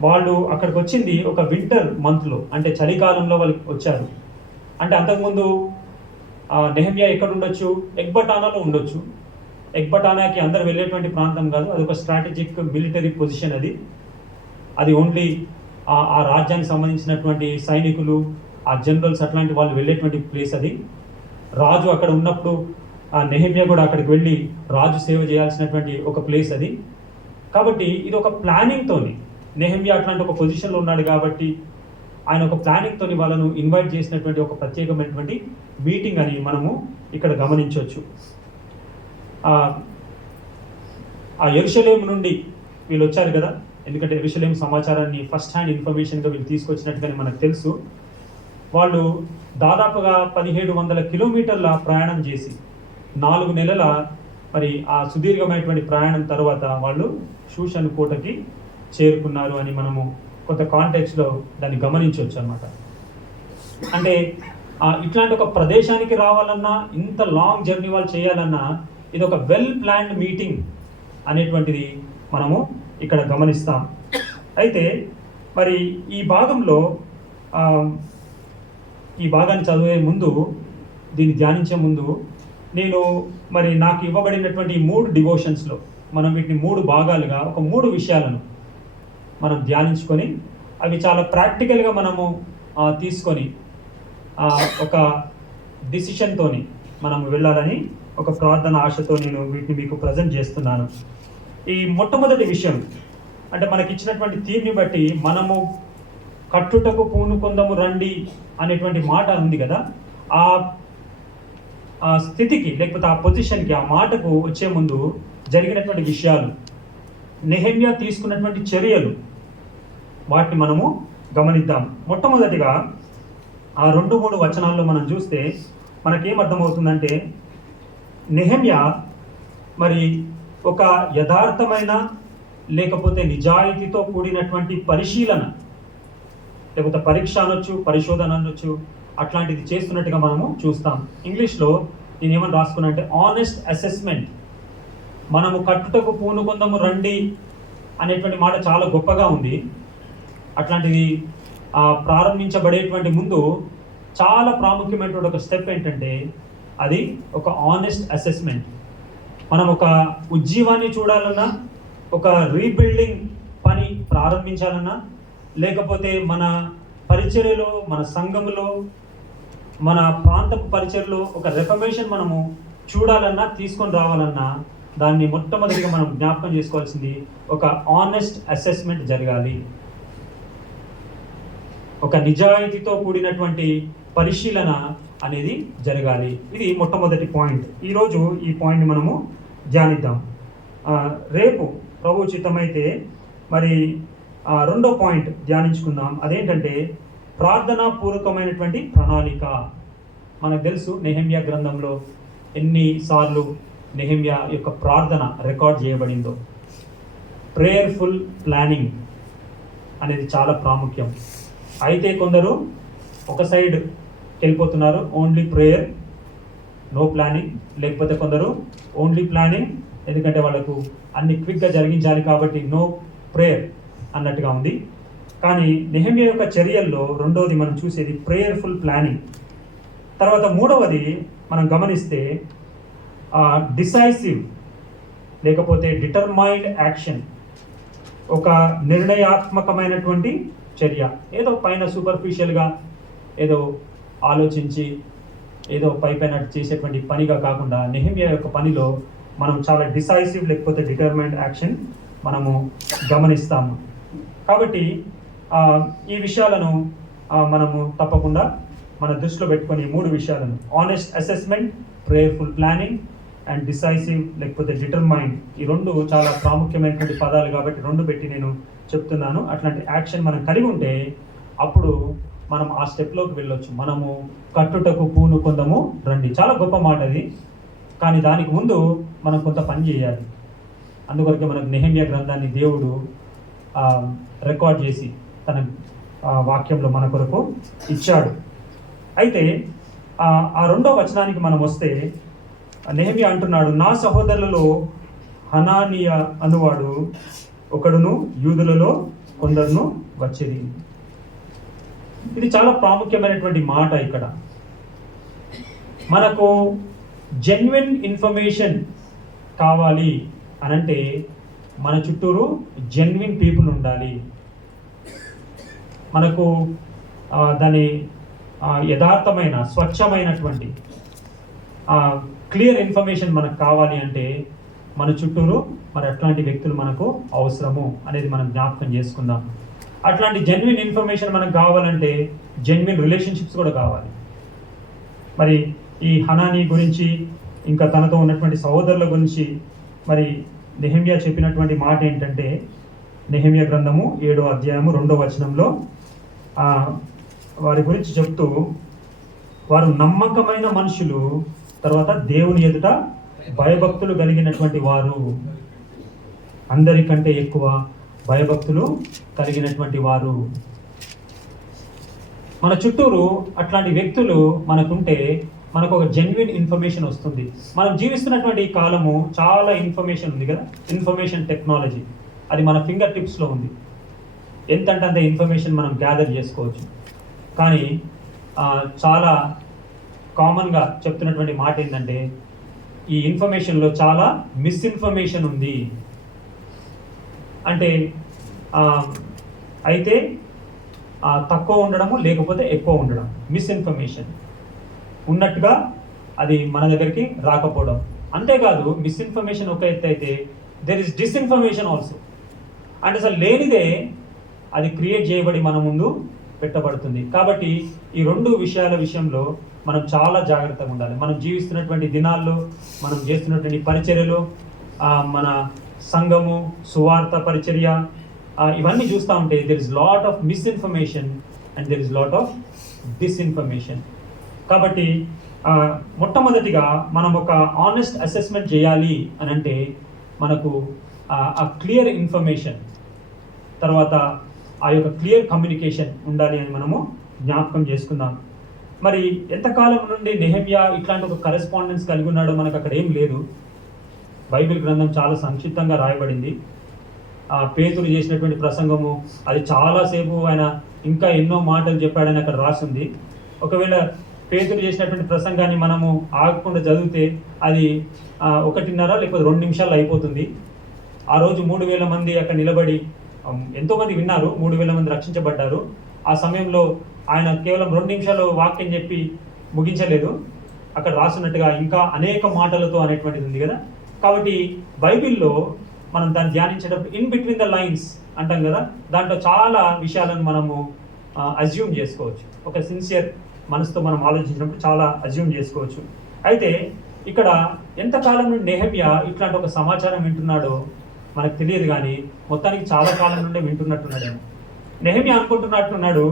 వాళ్ళు అక్కడికి వచ్చింది ఒక వింటర్ మంత్లో, అంటే చలికాలంలో వాళ్ళు వచ్చారు. అంటే అంతకుముందు నెహెమ్యా ఎక్కడ ఉండొచ్చు? ఎక్బటానాలో ఉండొచ్చు. ఎక్బటానాకి అందరు వెళ్ళేటువంటి ప్రాంతం కాదు, అది ఒక స్ట్రాటజిక్ మిలిటరీ పొజిషన్. అది ఓన్లీ ఆ రాజ్యానికి సంబంధించినటువంటి సైనికులు, ఆ జనరల్స్, అట్లాంటి వాళ్ళు వెళ్ళేటువంటి ప్లేస్ అది. రాజు అక్కడ ఉన్నప్పుడు నెహెమ్యా కూడా అక్కడికి వెళ్ళి రాజు సేవ చేయాల్సినటువంటి ఒక ప్లేస్ అది. కాబట్టి ఇది ఒక ప్లానింగ్తోని నెహెమ్యా అట్లాంటి ఒక పొజిషన్లో ఉన్నాడు కాబట్టి ఆయన ఒక ప్లానింగ్తోని వాళ్ళను ఇన్వైట్ చేసినటువంటి ఒక ప్రత్యేకమైనటువంటి మీటింగ్ అని మనము ఇక్కడ గమనించవచ్చు. ఆ యెరూషలేము నుండి వీళ్ళు వచ్చారు కదా, ఎందుకంటే యెరూషలేము సమాచారాన్ని ఫస్ట్ హ్యాండ్ ఇన్ఫర్మేషన్గా వీళ్ళు తీసుకొచ్చినట్టుగానే మనకు తెలుసు. వాళ్ళు దాదాపుగా 1700 కిలోమీటర్ల ప్రయాణం చేసి 4 నెలల మరి ఆ సుదీర్ఘమైనటువంటి ప్రయాణం తర్వాత వాళ్ళు షూషన్ కోటకి చేరుకున్నారు అని మనము కొంత కాంటెక్స్లో దాన్ని గమనించవచ్చు అనమాట. అంటే ఇట్లాంటి ఒక ప్రదేశానికి రావాలన్నా, ఇంత లాంగ్ జర్నీ వాళ్ళు చేయాలన్నా, ఇది ఒక వెల్ ప్లాన్డ్ మీటింగ్ అనేటువంటిది మనము ఇక్కడ గమనిస్తాం. అయితే మరి ఈ భాగంలో ఈ భాగాన్ని చదివే ముందు, దీన్ని ధ్యానించే ముందు, నేను మరి నాకు ఇవ్వబడినటువంటి 3 డివోషన్స్లో మనం వీటిని 3 భాగాలుగా ఒక 3 విషయాలను మనం ధ్యానించుకొని అవి చాలా ప్రాక్టికల్గా మనము తీసుకొని ఒక డిసిషన్తోని మనము వెళ్ళాలని ఒక ప్రార్థన ఆశతో నేను వీటిని మీకు ప్రజెంట్ చేస్తున్నాను. ఈ మొట్టమొదటి విషయం అంటే మనకి ఇచ్చినటువంటి థీమ్ని బట్టి మనము కట్టుటకు పూనుకొందము రండి అనేటువంటి మాట ఉంది కదా, ఆ స్థితికి లేకపోతే ఆ పొజిషన్కి, ఆ మాటకు వచ్చే ముందు జరిగినటువంటి విషయాలు, నెహెమ్యా తీసుకున్నటువంటి చర్యలు, వాటిని మనము గమనిద్దాం. మొట్టమొదటిగా ఆ 2-3 వచనాల్లో మనం చూస్తే మనకేం అర్థమవుతుందంటే నెహెమ్యా మరి ఒక యథార్థమైన లేకపోతే నిజాయితీతో కూడినటువంటి పరిశీలన లేకపోతే పరీక్ష అనొచ్చు, పరిశోధన అనొచ్చు, అట్లాంటిది చేస్తున్నట్టుగా మనము చూస్తాం. ఇంగ్లీష్లో నేను ఏమని రాసుకున్నా అంటే ఆనెస్ట్ అసెస్మెంట్. మనము కట్టుటకు పూనుకొందము రండి అనేటువంటి మాట చాలా గొప్పగా ఉంది. అట్లాంటిది ప్రారంభించబడేటువంటి ముందు చాలా ప్రాముఖ్యమైనటువంటి ఒక స్టెప్ ఏంటంటే అది ఒక ఆనెస్ట్ అసెస్మెంట్. మనం ఒక ఉజ్జీవాన్ని చూడాలన్నా, ఒక రీబిల్డింగ్ పని ప్రారంభించాలన్నా, లేకపోతే మన పరిచర్యలో, మన సంఘములో, మన ప్రాంతపు పరిచయలో ఒక రిఫర్మేషన్ మనము చూడాలన్నా తీసుకొని రావాలన్నా దాన్ని మొట్టమొదటిగా మనం జ్ఞాపకం చేసుకోవాల్సింది ఒక ఆనెస్ట్ అసెస్మెంట్ జరగాలి. ఒక నిజాయితీతో కూడినటువంటి పరిశీలన అనేది జరగాలి. ఇది మొట్టమొదటి పాయింట్. ఈరోజు ఈ పాయింట్ని మనము ధ్యానిద్దాం. రేపు ప్రభు చిత్తమైతే మరి రెండో పాయింట్ ధ్యానించుకుందాం. అదేంటంటే ప్రార్థనాపూర్వకమైనటువంటి ప్రణాళిక. మనకు తెలుసు నెహెమ్యా గ్రంథంలో ఎన్నిసార్లు నెహెమ్యా యొక్క ప్రార్థన రికార్డ్ చేయబడిందో. ప్రేయర్ఫుల్ ప్లానింగ్ అనేది చాలా ప్రాముఖ్యం. అయితే కొందరు ఒక సైడ్ వెళ్ళిపోతున్నారు, ఓన్లీ ప్రేయర్ నో ప్లానింగ్. లేకపోతే కొందరు ఓన్లీ ప్లానింగ్, ఎందుకంటే వాళ్ళకు అన్ని క్విక్గా జరిగించాలి కాబట్టి నో ప్రేయర్ అన్నట్టుగా ఉంది. కానీ నెహెమ్యా యొక్క చర్యల్లో రెండవది మనం చూసేది ప్రేయర్ఫుల్ ప్లానింగ్. తర్వాత మూడవది మనం గమనిస్తే డిసైసివ్ లేకపోతే డిటర్మైన్డ్ యాక్షన్. ఒక నిర్ణయాత్మకమైనటువంటి చర్య. ఏదో పైన సూపర్ఫిషియల్గా ఏదో ఆలోచించి ఏదో పైన చేసేటువంటి పనిగా కాకుండా నెహెమ్యా యొక్క పనిలో మనం చాలా డిసైసివ్ లేకపోతే డిటర్మైన్డ్ యాక్షన్ మనము గమనిస్తాము. కాబట్టి ఈ విషయాలను మనము తప్పకుండా మన దృష్టిలో పెట్టుకొని మూడు విషయాలను honest assessment, prayerful planning and decisive లేకపోతే డిటర్మైన్డ్, ఈ రెండు చాలా ప్రాముఖ్యమైనటువంటి పదాలు కాబట్టి రెండు పెట్టి నేను చెప్తున్నాను. అట్లాంటి యాక్షన్ మనం కలిగి ఉంటే అప్పుడు మనం ఆ స్టెప్లోకి వెళ్ళొచ్చు. మనము కట్టుటకు పూను కొందము రండి, చాలా గొప్ప మాట అది. కానీ దానికి ముందు మనం కొంత పని చేయాలి. అందుకొరకే మనకు నెహెమ్యా గ్రంథాన్ని దేవుడు రికార్డ్ చేసి తన వాక్యంలో మన కొరకు ఇచ్చాడు. అయితే ఆ రెండో వచనానికి మనం వస్తే నెహెమ్యా అంటున్నాడు, నా సహోదరులలో హనానియా అనువాడు ఒకడును యూదులలో కొందరును వచ్చేది. ఇది చాలా ప్రాముఖ్యమైనటువంటి మాట. ఇక్కడ మనకు జెన్యున్ ఇన్ఫర్మేషన్ కావాలి అనంటే మన చుట్టూరు జెన్యున్ పీపుల్ ఉండాలి. మనకు దాని యథార్థమైన స్వచ్ఛమైనటువంటి క్లియర్ ఇన్ఫర్మేషన్ మనకు కావాలి అంటే మన చుట్టూరు మరి అట్లాంటి వ్యక్తులు మనకు అవసరము అనేది మనం జ్ఞాపకం చేసుకుందాం. అట్లాంటి జెన్యున్ ఇన్ఫర్మేషన్ మనకు కావాలంటే జెన్యున్ రిలేషన్షిప్స్ కూడా కావాలి. మరి ఈ హనానీ గురించి ఇంకా తనతో ఉన్నటువంటి సహోదరుల గురించి మరి నెహెమ్యా చెప్పినటువంటి మాట ఏంటంటే నెహెమ్యా గ్రంథము 7వ అధ్యాయము 2వ వచనంలో వారి గురించి చెప్తూ, వారు నమ్మకమైన మనుషులు, తర్వాత దేవుని ఎదుట భయభక్తులు కలిగినటువంటి వారు, అందరికంటే ఎక్కువ భయభక్తులు కలిగినటువంటి వారు. మన చుట్టూరు అట్లాంటి వ్యక్తులు మనకుంటే మనకు ఒక జెన్యున్ ఇన్ఫర్మేషన్ వస్తుంది. మనం జీవిస్తున్నటువంటి ఈ కాలము చాలా ఇన్ఫర్మేషన్ ఉంది కదా, ఇన్ఫర్మేషన్ టెక్నాలజీ అది మన ఫింగర్ టిప్స్లో ఉంది. ఎంతంటే అంత ఇన్ఫర్మేషన్ మనం గ్యాదర్ చేసుకోవచ్చు. కానీ చాలా కామన్గా చెప్తున్నటువంటి మాట ఏంటంటే ఈ ఇన్ఫర్మేషన్లో చాలా మిస్ఇన్ఫర్మేషన్ ఉంది. అంటే అయితే తక్కువ ఉండడము లేకపోతే ఎక్కువ ఉండడం, మిస్ఇన్ఫర్మేషన్ ఉన్నట్టుగా అది మన దగ్గరికి రాకపోవడం. అంతేకాదు మిస్ఇన్ఫర్మేషన్ ఒక ఎత్తు అయితే దెర్ ఇస్ డిస్ఇన్ఫర్మేషన్ ఆల్సో. అంటే అసలు లేనిదే అది క్రియేట్ చేయబడి మన ముందు పెట్టబడుతుంది. కాబట్టి ఈ రెండు విషయాల విషయంలో మనం చాలా జాగ్రత్తగా ఉండాలి. మనం జీవిస్తున్నటువంటి దినాల్లో, మనం చేస్తున్నటువంటి పరిచర్యలో, మన సంఘము, సువార్త పరిచర్య, ఇవన్నీ చూస్తూ ఉంటే there is lot of misinformation and there is lot of disinformation. కాబట్టి మొట్టమొదటిగా మనం ఒక ఆనెస్ట్ అసెస్మెంట్ చేయాలి అని అంటే మనకు ఆ క్లియర్ ఇన్ఫర్మేషన్, తర్వాత ఆ యొక్క క్లియర్ కమ్యూనికేషన్ ఉండాలి అని మనము జ్ఞాపకం చేసుకుందాం. మరి ఎంతకాలం నుండి నెహెమ్యా ఇట్లాంటి ఒక కరెస్పాండెన్స్ కలిగి ఉన్నాడో మనకు అక్కడ ఏం లేదు. బైబిల్ గ్రంథం చాలా సంక్షిప్తంగా రాయబడింది. పేతురు చేసినటువంటి ప్రసంగము అది చాలాసేపు ఆయన ఇంకా ఎన్నో మాటలు చెప్పాడని అక్కడ రాసింది. ఒకవేళ పేతురు చేసినటువంటి ప్రసంగాన్ని మనము ఆగకుండా చదివితే అది 1.5 లేకపోతే 2 నిమిషాలు అయిపోతుంది. ఆ రోజు 3,000 మంది అక్కడ నిలబడి ఎంతోమంది విన్నారు, 3,000 మంది రక్షించబడ్డారు. ఆ సమయంలో ఆయన కేవలం 2 నిమిషాలు వాక్యం చెప్పి ముగించలేదు, అక్కడ రాసున్నట్టుగా ఇంకా అనేక మాటలతో అనేటువంటిది ఉంది కదా. కాబట్టి బైబిల్లో మనం దాన్ని ధ్యానించేటప్పుడు ఇన్ బిట్వీన్ ద లైన్స్ అంటాం కదా, దాంట్లో చాలా విషయాలను మనము అజ్యూమ్ చేసుకోవచ్చు. ఒక సిన్సియర్ మనసుతో మనం ఆలోచించినప్పుడు చాలా అజ్యూమ్ చేసుకోవచ్చు. అయితే ఇక్కడ ఎంతకాలం నుండి నెహెమ్యా ఇట్లాంటి ఒక సమాచారం వింటున్నాడో మనకు తెలియదు, కానీ మొత్తానికి చాలా కాలం నుండి వింటున్నట్టున్నాడు. నెహెమ్యా అనుకుంటున్నట్టున్నాడు,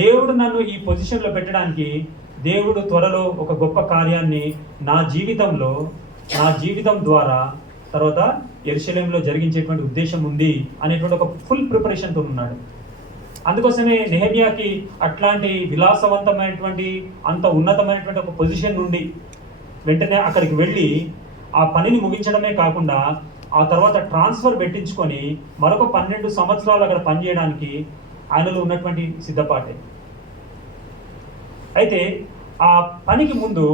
దేవుడు నన్ను ఈ పొజిషన్లో పెట్టడానికి దేవుడు త్వరలో ఒక గొప్ప కార్యాన్ని నా జీవితం ద్వారా తర్వాత యెరూషలేములో జరిగించేటువంటి ఉద్దేశం ఉంది అనేటువంటి ఒక ఫుల్ ప్రిపరేషన్తో ఉన్నాడు. అందుకోసమే నెహెమ్యాకి అట్లాంటి విలాసవంతమైనటువంటి అంత ఉన్నతమైనటువంటి ఒక పొజిషన్ నుండి వెంటనే అక్కడికి వెళ్ళి ఆ పనిని ముగించడమే కాకుండా ఆ తర్వాత ట్రాన్స్ఫర్ పెట్టించుకొని మరొక 12 సంవత్సరాలు అక్కడ పనిచేయడానికి ఆయనలో ఉన్నటువంటి సిద్ధపాటే. అయితే ఆ పనికి ముందు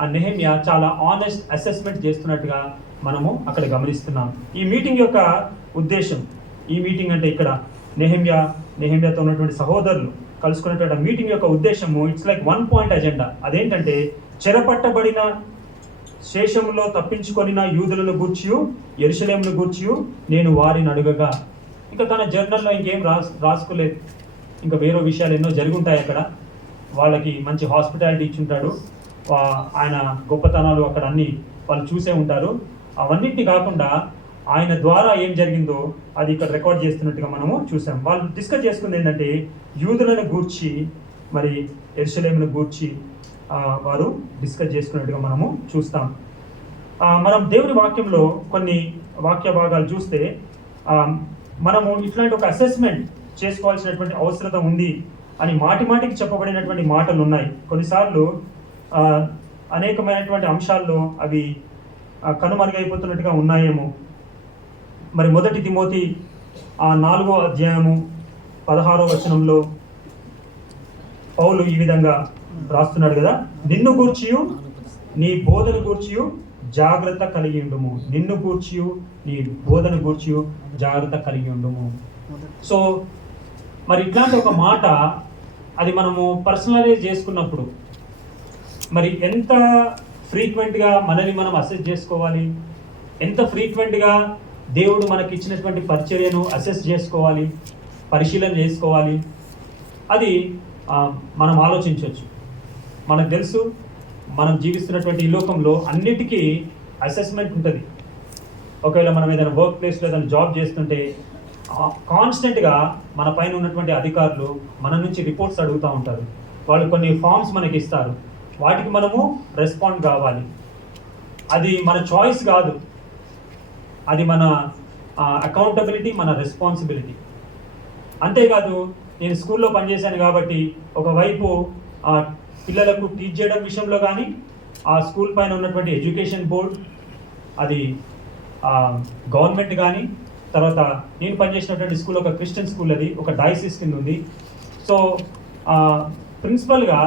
ఆ నెహెమ్యా చాలా ఆనెస్ట్ అసెస్మెంట్ చేస్తున్నట్టుగా మనము అక్కడ గమనిస్తున్నాం. ఈ మీటింగ్ యొక్క ఉద్దేశం, ఈ మీటింగ్ అంటే ఇక్కడ నెహెమ్యాతో ఉన్నటువంటి సహోదరులు కలుసుకున్నటువంటి మీటింగ్ యొక్క ఉద్దేశము ఇట్స్ లైక్ 1 పాయింట్ అజెండా. అదేంటంటే చెరపట్టబడిన శేషములో తప్పించుకొనిన యూదులను గూర్చియు యెరూషలేమును గూర్చియు నేను వారిని అడుగగా. ఇంకా తన జర్నల్లో ఇంకేం రాసుకోలేదు, ఇంకా వేరే విషయాలు ఎన్నో జరిగి ఉంటాయి అక్కడ. వాళ్ళకి మంచి హాస్పిటాలిటీ ఇచ్చుంటాడు, ఆయన గొప్పతనాలు అక్కడ అన్నీ వాళ్ళు చూసే ఉంటారు. అవన్నిటిని కాకుండా ఆయన ద్వారా ఏం జరిగిందో అది ఇక్కడ రికార్డ్ చేస్తున్నట్టుగా మనము చూసాం. వాళ్ళు డిస్కస్ చేసుకుంది ఏంటంటే యూదులను గూర్చి మరి యెరూషలేమును గూర్చి వారు డిస్కస్ చేసుకున్నట్టుగా మనము చూస్తాం. మనం దేవుని వాక్యంలో కొన్ని వాక్య భాగాలు చూస్తే మనము ఇట్లాంటి ఒక అసెస్మెంట్ చేసుకోవాల్సినటువంటి అవసరం ఉంది అని మాటికి చెప్పబడినటువంటి మాటలు ఉన్నాయి. కొన్నిసార్లు అనేకమైనటువంటి అంశాల్లో అవి కనుమరుగైపోతున్నట్టుగా ఉన్నాయేమో. మరి 1 తిమోతి 4వ అధ్యాయము 16వ వచనంలో పౌలు ఈ విధంగా రాస్తున్నాడు కదా, నిన్ను గూర్చియు నీ బోధన గూర్చియు జాగ్రత్త కలిగి ఉండుము. నిన్ను గూర్చియు నీ బోధన గూర్చియు జాగ్రత్త కలిగి ఉండుము. సో మరి ఇట్లాంటి ఒక మాట అది మనము పర్సనలైజ్ చేసుకున్నప్పుడు మరి ఎంత ఫ్రీక్వెంట్గా మనల్ని మనం అసెస్ చేసుకోవాలి, ఎంత ఫ్రీక్వెంట్గా దేవుడు మనకి ఇచ్చినటువంటి పరిచర్యను అసెస్ చేసుకోవాలి, పరిశీలన చేసుకోవాలి, అది మనం ఆలోచించవచ్చు. మనకు తెలుసు మనం జీవిస్తున్నటువంటి ఈ లోకంలో అన్నిటికీ అసెస్మెంట్ ఉంటుంది. ఒకవేళ మనం ఏదైనా వర్క్ ప్లేస్లో ఏదైనా జాబ్ చేస్తుంటే కాన్స్టెంట్గా మన పైన ఉన్నటువంటి అధికారులు మన నుంచి రిపోర్ట్స్ అడుగుతూ ఉంటారు. వాళ్ళు కొన్ని ఫామ్స్ మనకి ఇస్తారు, వాటికి మనము రెస్పాండ్ కావాలి. అది మన చాయిస్ కాదు, అది మన అకౌంటబిలిటీ, మన రెస్పాన్సిబిలిటీ. అంతేకాదు నేను స్కూల్లో పనిచేశాను కాబట్టి ఒకవైపు పిల్లలకు టీచ్ చేయడం విషయంలో కానీ ఆ స్కూల్ పైన ఉన్నటువంటి ఎడ్యుకేషన్ బోర్డ్, అది గవర్నమెంట్ కానీ, తర్వాత నేను పనిచేసినటువంటి స్కూల్ ఒక క్రిస్టియన్ స్కూల్, అది ఒక డయాసిస్ కింద ఉంది. సో ప్రిన్సిపల్గా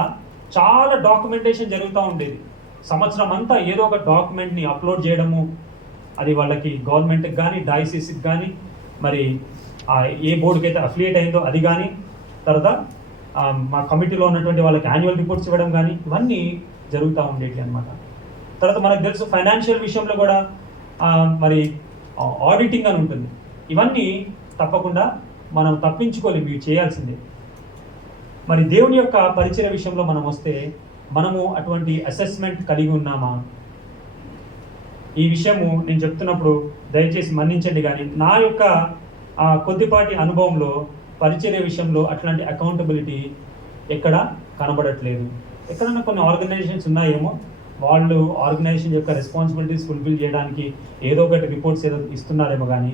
చాలా డాక్యుమెంటేషన్ జరుగుతూ ఉండేది. సంవత్సరం అంతా ఏదో ఒక డాక్యుమెంట్ని అప్లోడ్ చేయడము, అది వాళ్ళకి గవర్నమెంట్కి కానీ డయాసిస్కి కానీ మరి ఏ బోర్డుకి అయితే అఫిలియేట్ అయిందో అది కానీ, తర్వాత మా కమిటీలో ఉన్నటువంటి వాళ్ళకి యాన్యువల్ రిపోర్ట్స్ ఇవ్వడం కానీ, ఇవన్నీ జరుగుతూ ఉండేవి అనమాట. తర్వాత మనకు తెలుసు ఫైనాన్షియల్ విషయంలో కూడా మరి ఆడిటింగ్ అని ఉంటుంది. ఇవన్నీ తప్పకుండా మనం తప్పించుకోలేము, ఇవి చేయాల్సిందే. మరి దేవుని యొక్క పరిచయ విషయంలో మనం వస్తే మనము అటువంటి అసెస్మెంట్ కలిగి ఉన్నామా? ఈ విషయము నేను చెప్తున్నప్పుడు దయచేసి మన్నించండి, కానీ నా యొక్క కొద్దిపాటి అనుభవంలో పరిచర్య విషయంలో అట్లాంటి అకౌంటబిలిటీ ఎక్కడ కనబడట్లేదు. ఎక్కడన్నా కొన్ని ఆర్గనైజేషన్స్ ఉన్నాయేమో, వాళ్ళు ఆర్గనైజేషన్ యొక్క రెస్పాన్సిబిలిటీస్ ఫుల్ఫిల్ చేయడానికి ఏదో ఒకటి రిపోర్ట్స్ ఏదో ఇస్తున్నారేమో, కానీ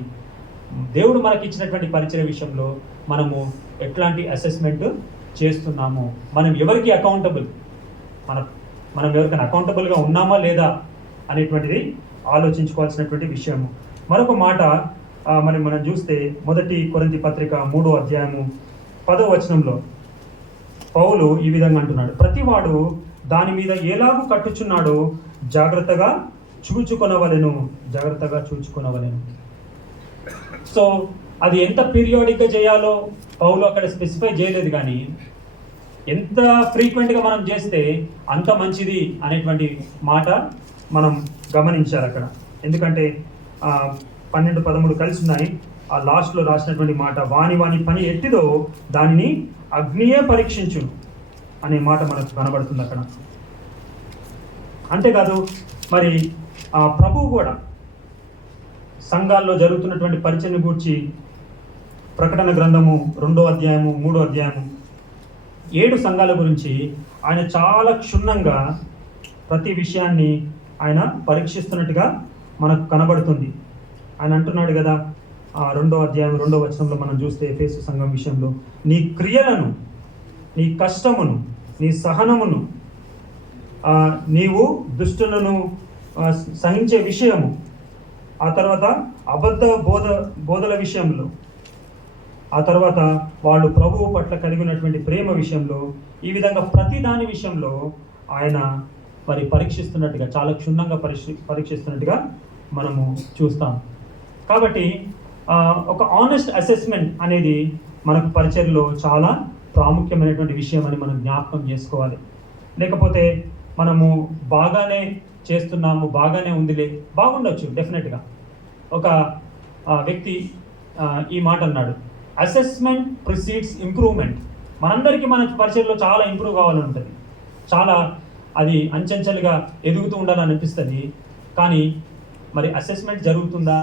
దేవుడు మనకి ఇచ్చినటువంటి పరిచర్య విషయంలో మనము ఎట్లాంటి అసెస్మెంట్ చేస్తున్నాము, మనం ఎవరికి అకౌంటబుల్, మనం ఎవరికైనా అకౌంటబుల్గా ఉన్నామా లేదా అనేటువంటిది ఆలోచించుకోవాల్సినటువంటి విషయము. మరొక మాట మరి మనం చూస్తే 1 కొరింథీ పత్రిక 3వ అధ్యాయము 10వ వచనంలో పౌలు ఈ విధంగా అంటున్నాడు, ప్రతివాడు దాని మీద ఎలాగూ కట్టుచున్నాడో జాగ్రత్తగా చూచుకొనవలెను. సో అది ఎంత పీరియాడిక్గా చేయాలో పౌలు అక్కడ స్పెసిఫై చేయలేదు, కానీ ఎంత ఫ్రీక్వెంట్గా మనం చేస్తే అంత మంచిది అనేటువంటి మాట మనం గమనించాలి అక్కడ. ఎందుకంటే 12, 13 కలిసి ఉన్నాయి. ఆ లాస్ట్లో రాసినటువంటి మాట, వాని పని ఎట్టిదో దానిని అగ్నియే పరీక్షించును అనే మాట మనకు కనబడుతుంది అక్కడ. అంతేకాదు మరి ప్రభువు కూడా సంఘాల్లో జరుగుతున్నటువంటి పరిచయం గూర్చి ప్రకటన గ్రంథము 2వ అధ్యాయము 3వ అధ్యాయము 7 సంఘాల గురించి ఆయన చాలా క్షుణ్ణంగా ప్రతి విషయాన్ని ఆయన పరీక్షిస్తున్నట్టుగా మనకు కనబడుతుంది. ఆయన అంటున్నాడు కదా, 2వ అధ్యాయం 2వ వచనంలో మనం చూస్తే ఎఫెసు సంఘం విషయంలో, నీ క్రియలను, నీ కష్టమును, నీ సహనమును, నీవు దుష్టులను సహించే విషయము, ఆ తర్వాత అబద్ధ బోధల విషయంలో, ఆ తర్వాత వాళ్ళు ప్రభువు పట్ల కలిగినటువంటి ప్రేమ విషయంలో, ఈ విధంగా ప్రతి దాని విషయంలో ఆయన మరి పరీక్షిస్తున్నట్టుగా, చాలా క్షుణ్ణంగా పరీక్షిస్తున్నట్టుగా మనము చూస్తాం. కాబట్టి ఒక ఆనెస్ట్ అసెస్మెంట్ అనేది మనకు పరిచర్లో చాలా ప్రాముఖ్యమైనటువంటి విషయం అని మనం జ్ఞాపకం చేసుకోవాలి. లేకపోతే మనము బాగానే చేస్తున్నాము, బాగానే ఉందిలే, బాగుండొచ్చు డెఫినెట్గా. ఒక వ్యక్తి ఈ మాట అన్నాడు, అసెస్మెంట్ ప్రిసీడ్స్ ఇంప్రూవ్మెంట్. మనందరికీ మన పరిచర్లో చాలా ఇంప్రూవ్ కావాలని ఉంటుంది, చాలా అది అంచెంచెలుగా ఎదుగుతూ ఉండాలని అనిపిస్తుంది. కానీ మరి అసెస్మెంట్ జరుగుతుందా?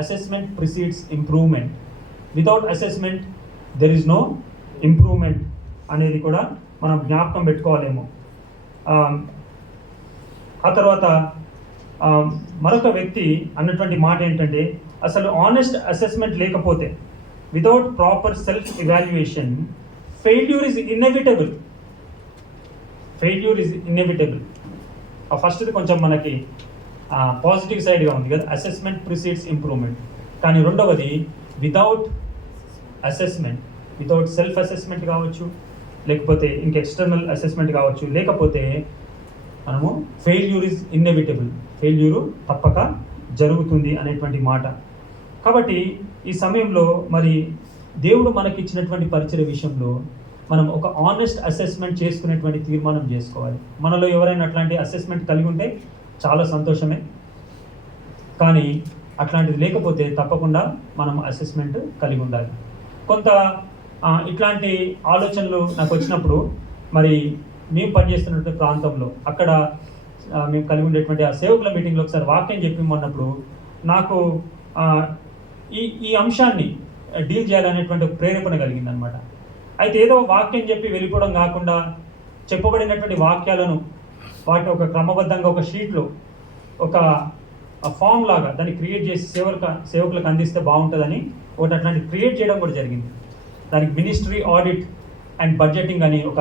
Assessment precedes improvement. Without assessment there is no improvement అనేది కూడా మనం జ్ఞాపకం పెట్టుకోవాలేమో. ఆ తర్వాత మరొక వ్యక్తి అన్నటువంటి మాట ఏంటంటే, అసలు ఆనెస్ట్ అసెస్మెంట్ లేకపోతే, without proper self evaluation, failure is inevitable. Failure is inevitable. ఆ ఫస్ట్ది కొంచెం మనకి పాజిటివ్ సైడ్గా ఉంది కదా, అసెస్మెంట్ ప్రిసీడ్స్ ఇంప్రూవ్మెంట్. కానీ రెండవది without assessment, without self assessment కావచ్చు, లేకపోతే ఇంక ఎక్స్టర్నల్ అసెస్మెంట్ కావచ్చు, లేకపోతే మనము ఫెయిల్యూర్ ఈజ్ ఇన్ఎవిటబుల్, ఫెయిల్యూరు తప్పక జరుగుతుంది అనేటువంటి మాట. కాబట్టి ఈ సమయంలో మరి దేవుడు మనకి ఇచ్చినటువంటి పరిచయ విషయంలో మనం ఒక ఆనెస్ట్ అసెస్మెంట్ చేసుకునేటువంటి తీర్మానం చేసుకోవాలి. మనలో ఎవరైనా అట్లాంటి అసెస్మెంట్ కలిగి ఉంటే చాలా సంతోషమే, కానీ అట్లాంటిది లేకపోతే తప్పకుండా మనం అసెస్మెంట్ కలిగి ఉండాలి. కొంత ఇట్లాంటి ఆలోచనలు నాకు వచ్చినప్పుడు, మరి మేము పనిచేస్తున్నటువంటి ప్రాంతంలో అక్కడ మేము కలిగి ఉండేటువంటి ఆ సేవకుల మీటింగ్లో ఒకసారి వాక్యం చెప్పిమన్నప్పుడు నాకు ఈ అంశాన్ని డీల్ చేయాలనేటువంటి ప్రేరేపణ కలిగిందనమాట. అయితే ఏదో వాక్యం చెప్పి వెళ్ళిపోవడం కాకుండా, చెప్పబడినటువంటి వాక్యాలను వాటి ఒక క్రమబద్ధంగా ఒక షీట్లో ఒక ఫామ్ లాగా దాన్ని క్రియేట్ చేసి సేవకులకు అందిస్తే బాగుంటుందని ఒకటి అట్లాంటి క్రియేట్ చేయడం కూడా జరిగింది. దానికి మినిస్ట్రీ ఆడిట్ అండ్ బడ్జెటింగ్ అని ఒక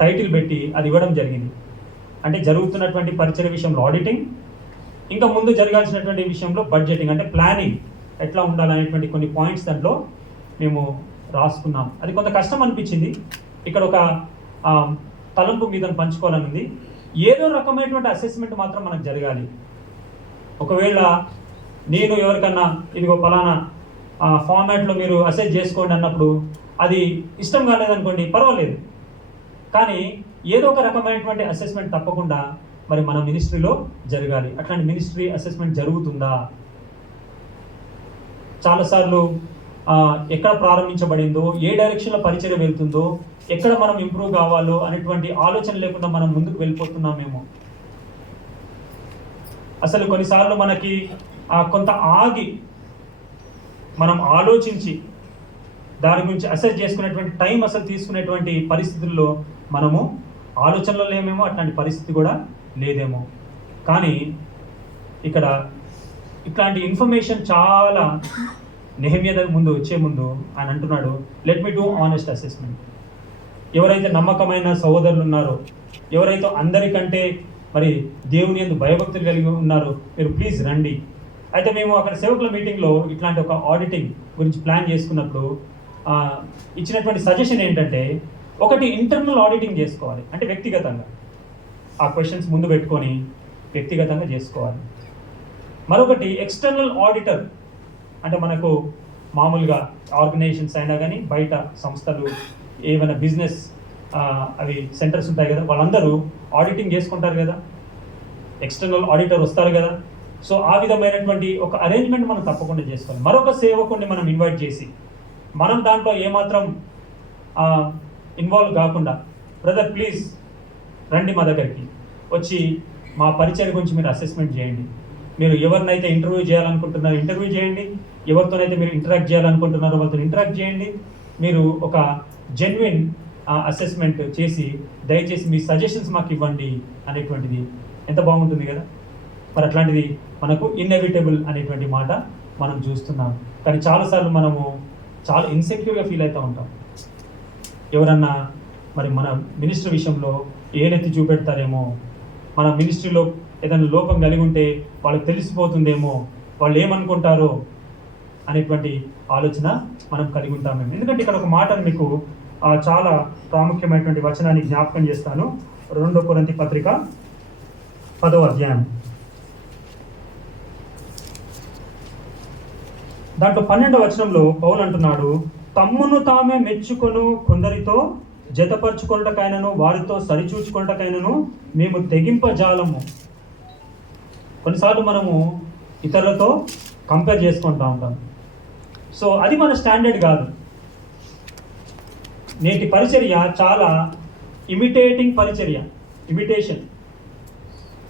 టైటిల్ పెట్టి అది ఇవ్వడం జరిగింది. అంటే జరుగుతున్నటువంటి పరిచయ విషయంలో ఆడిటింగ్, ఇంకా ముందు జరగాల్సినటువంటి విషయంలో బడ్జెటింగ్, అంటే ప్లానింగ్ ఎట్లా ఉండాలనేటువంటి కొన్ని పాయింట్స్ దాంట్లో మేము రాసుకున్నాం. అది కొంత కష్టం అనిపించింది. ఇక్కడ ఒక తలంపు మీద పంచుకోవాలని ఉంది. ఏదో రకమైనటువంటి అసెస్మెంట్ మాత్రం మనకు జరగాలి. ఒకవేళ నేను ఎవరికన్నా ఇదిగో పలానా ఫార్మాట్లో మీరు అసెస్ చేసుకోండి అన్నప్పుడు అది ఇష్టం కాలేదనుకోండి, పర్వాలేదు. కానీ ఏదో ఒక రకమైనటువంటి అసెస్మెంట్ తప్పకుండా మరి మన మినిస్ట్రీలో జరగాలి. అట్లాంటి మినిస్ట్రీ అసెస్మెంట్ జరుగుతుందా? చాలాసార్లు ఎక్కడ ప్రారంభించబడిందో, ఏ డైరెక్షన్లో పరిచయం వెళ్తుందో, ఎక్కడ మనం ఇంప్రూవ్ కావాలో అనేటువంటి ఆలోచన లేకుండా మనం ముందుకు వెళ్ళిపోతున్నామేమో. అసలు కొన్నిసార్లు మనకి కొంత ఆగి మనం ఆలోచించి దాని గురించి అసెస్ చేసుకునేటువంటి టైం అసలు తీసుకునేటువంటి పరిస్థితుల్లో మనము ఆలోచనలో లేమేమో, అట్లాంటి పరిస్థితి కూడా లేదేమో. కానీ ఇక్కడ ఇట్లాంటి ఇన్ఫర్మేషన్ చాలా నెహెమ్యా ముందు వచ్చే ముందు ఆయన అంటున్నాడు, let me do honest assessment. ఎవరైతే నమ్మకమైన సహోదరులు ఉన్నారో, ఎవరైతే అందరికంటే మరి దేవుని యందు భయభక్తులు కలిగి ఉన్నారో, మీరు ప్లీజ్ రండి. అయితే మేము అక్కడ సేవకుల మీటింగ్లో ఇట్లాంటి ఒక ఆడిటింగ్ గురించి ప్లాన్ చేసుకున్నప్పుడు ఇచ్చినటువంటి సజెషన్ ఏంటంటే, ఒకటి ఇంటర్నల్ ఆడిటింగ్ చేసుకోవాలి, అంటే వ్యక్తిగతంగా ఆ క్వశ్చన్స్ ముందు పెట్టుకొని వ్యక్తిగతంగా చేసుకోవాలి. మరొకటి ఎక్స్టర్నల్ ఆడిటర్, అంటే మనకు మామూలుగా ఆర్గనైజేషన్స్ అయినా కానీ, బయట సంస్థలు ఏమైనా బిజినెస్ అవి సెంటర్స్ ఉంటాయి కదా, వాళ్ళందరూ ఆడిటింగ్ చేసుకుంటారు కదా, ఎక్స్టర్నల్ ఆడిటర్ వస్తారు కదా. సో ఆ విధమైనటువంటి ఒక అరేంజ్మెంట్ మనం తప్పకుండా చేసుకోవాలి. మరొక సేవకుడిని మనం ఇన్వైట్ చేసి మనం దాంట్లో ఏమాత్రం ఇన్వాల్వ్ కాకుండా, బ్రదర్ ప్లీజ్ రండి మా దగ్గరికి వచ్చి మా పరిచయం గురించి మీరు అసెస్మెంట్ చేయండి, మీరు ఎవరినైతే ఇంటర్వ్యూ చేయాలనుకుంటున్నారో ఇంటర్వ్యూ చేయండి, ఎవరితోనైతే మీరు ఇంటరాక్ట్ చేయాలనుకుంటున్నారో వాళ్ళతో ఇంటరాక్ట్ చేయండి, మీరు ఒక జెన్యున్ అసెస్మెంట్ చేసి దయచేసి మీ సజెషన్స్ మాకు ఇవ్వండి అనేటువంటిది ఎంత బాగుంటుంది కదా. మరి అట్లాంటిది మనకు ఇన్ఎవిటబుల్ అనేటువంటి మాట మనం చూస్తున్నాం. కానీ చాలాసార్లు మనము చాలా ఇన్సెక్యూర్గా ఫీల్ అవుతూ ఉంటాం. ఎవరన్నా మరి మన మినిస్టర్ విషయంలో ఏనెత్తి చూపెడతారేమో, మన మినిస్ట్రీలో ఏదైనా లోపం కలిగి ఉంటే వాళ్ళకి తెలిసిపోతుందేమో, వాళ్ళు ఏమనుకుంటారో అనేటువంటి ఆలోచన మనం కలిగి ఉంటామేమో. ఎందుకంటే ఇక్కడ ఒక మాటను మీకు చాలా ప్రాముఖ్యమైనటువంటి వచనాన్ని జ్ఞాపకం చేస్తాను. 2 కొరింథీ పత్రిక 10వ అధ్యాయం దాంట్లో 12వ వచనంలో పౌలు అంటున్నాడు, తమ్మును తామే మెచ్చుకొను కొందరితో జతపరచుకొనుటకైనను వారితో సరిచూచుకొనుటకైనను మేము తెగింపజాలము. కొన్నిసార్లు మనము ఇతరులతో కంపేర్ చేసుకుంటూ ఉంటాం. సో అది మన స్టాండర్డ్ కాదు. నేటి పరిచర్య చాలా ఇమిటేషన్.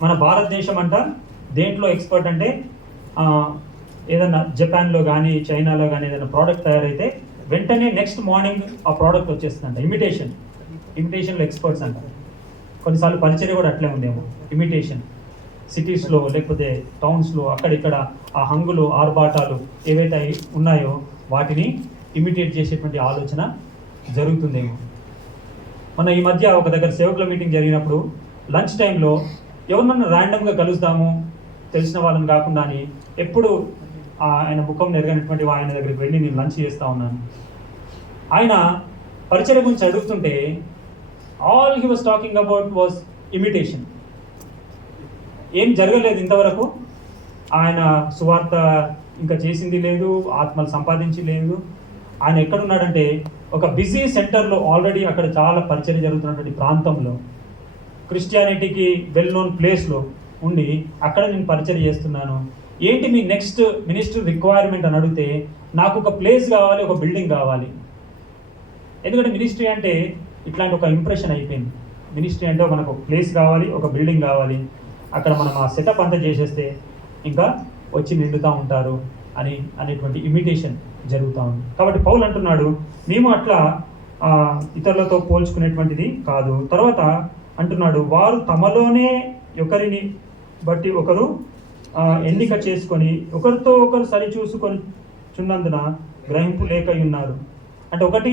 మన భారతదేశం అంట దేంట్లో ఎక్స్పర్ట్ అంటే ఏదైనా జపాన్లో కానీ చైనాలో కానీ ఏదైనా ప్రోడక్ట్ తయారైతే వెంటనే నెక్స్ట్ మార్నింగ్ ఆ ప్రోడక్ట్ వచ్చేస్తుందంట. ఇమిటేషన్లో ఎక్స్పర్ట్స్ అంట. కొన్నిసార్లు పరిచర్య కూడా అట్లే ఉందేమో, ఇమిటేషన్. సిటీస్లో లేకపోతే టౌన్స్లో అక్కడిక్కడ ఆ హంగులు ఆర్భాటాలు ఏవైతే ఉన్నాయో వాటిని ఇమిటేట్ చేసేటువంటి ఆలోచన జరుగుతుందేమో. మన ఈ మధ్య ఒక దగ్గర సేవకుల మీటింగ్ జరిగినప్పుడు లంచ్ టైంలో ఎవరినన్నా ర్యాండమ్గా కలుస్తాము తెలిసిన వాళ్ళని కాకుండా అని ఎప్పుడు ఆయన ముఖం నెరగనటువంటి ఆయన దగ్గరికి వెళ్ళి నేను లంచ్ చేస్తూ ఉన్నాను. ఆయన పరిచయ గురించి అడుగుతుంటే all he was talking about was imitation. ఏం జరగలేదు ఇంతవరకు, ఆయన సువార్త ఇంకా చేసింది లేదు, ఆత్మలు సంపాదించి లేదు. ఆయన ఎక్కడున్నాడంటే ఒక బిజీ సెంటర్లో, ఆల్రెడీ అక్కడ చాలా పరిచయం జరుగుతున్నటువంటి ప్రాంతంలో, క్రిస్టియానిటీకి వెల్ నోన్ ప్లేస్లో ఉండి అక్కడ నేను పరిచయం చేస్తున్నాను. ఏంటి మీ నెక్స్ట్ మినిస్టర్ రిక్వైర్మెంట్ అని అడిగితే, నాకు ఒక ప్లేస్ కావాలి, ఒక బిల్డింగ్ కావాలి. ఎందుకంటే మినిస్ట్రీ అంటే ఇట్లాంటి ఒక ఇంప్రెషన్ అయిపోయింది. మినిస్ట్రీ అంటే మనకు ఒక ప్లేస్ కావాలి, ఒక బిల్డింగ్ కావాలి, అక్కడ మనం ఆ సెటప్ అంతా చేసేస్తే ఇంకా వచ్చి నిండుతూ ఉంటారు అనేటువంటి ఇమిటేషన్ జరుగుతూ ఉంది. కాబట్టి పౌలు అంటున్నాడు, మేము అట్లా ఇతరులతో పోల్చుకునేటువంటిది కాదు. తర్వాత అంటున్నాడు, వారు తమలోనే ఒకరిని బట్టి ఒకరు ఎన్నిక చేసుకొని ఒకరితో ఒకరు సరిచూసుకొని చున్నందున గ్రహింపు లేక ఉన్నారు. అంటే ఒకటి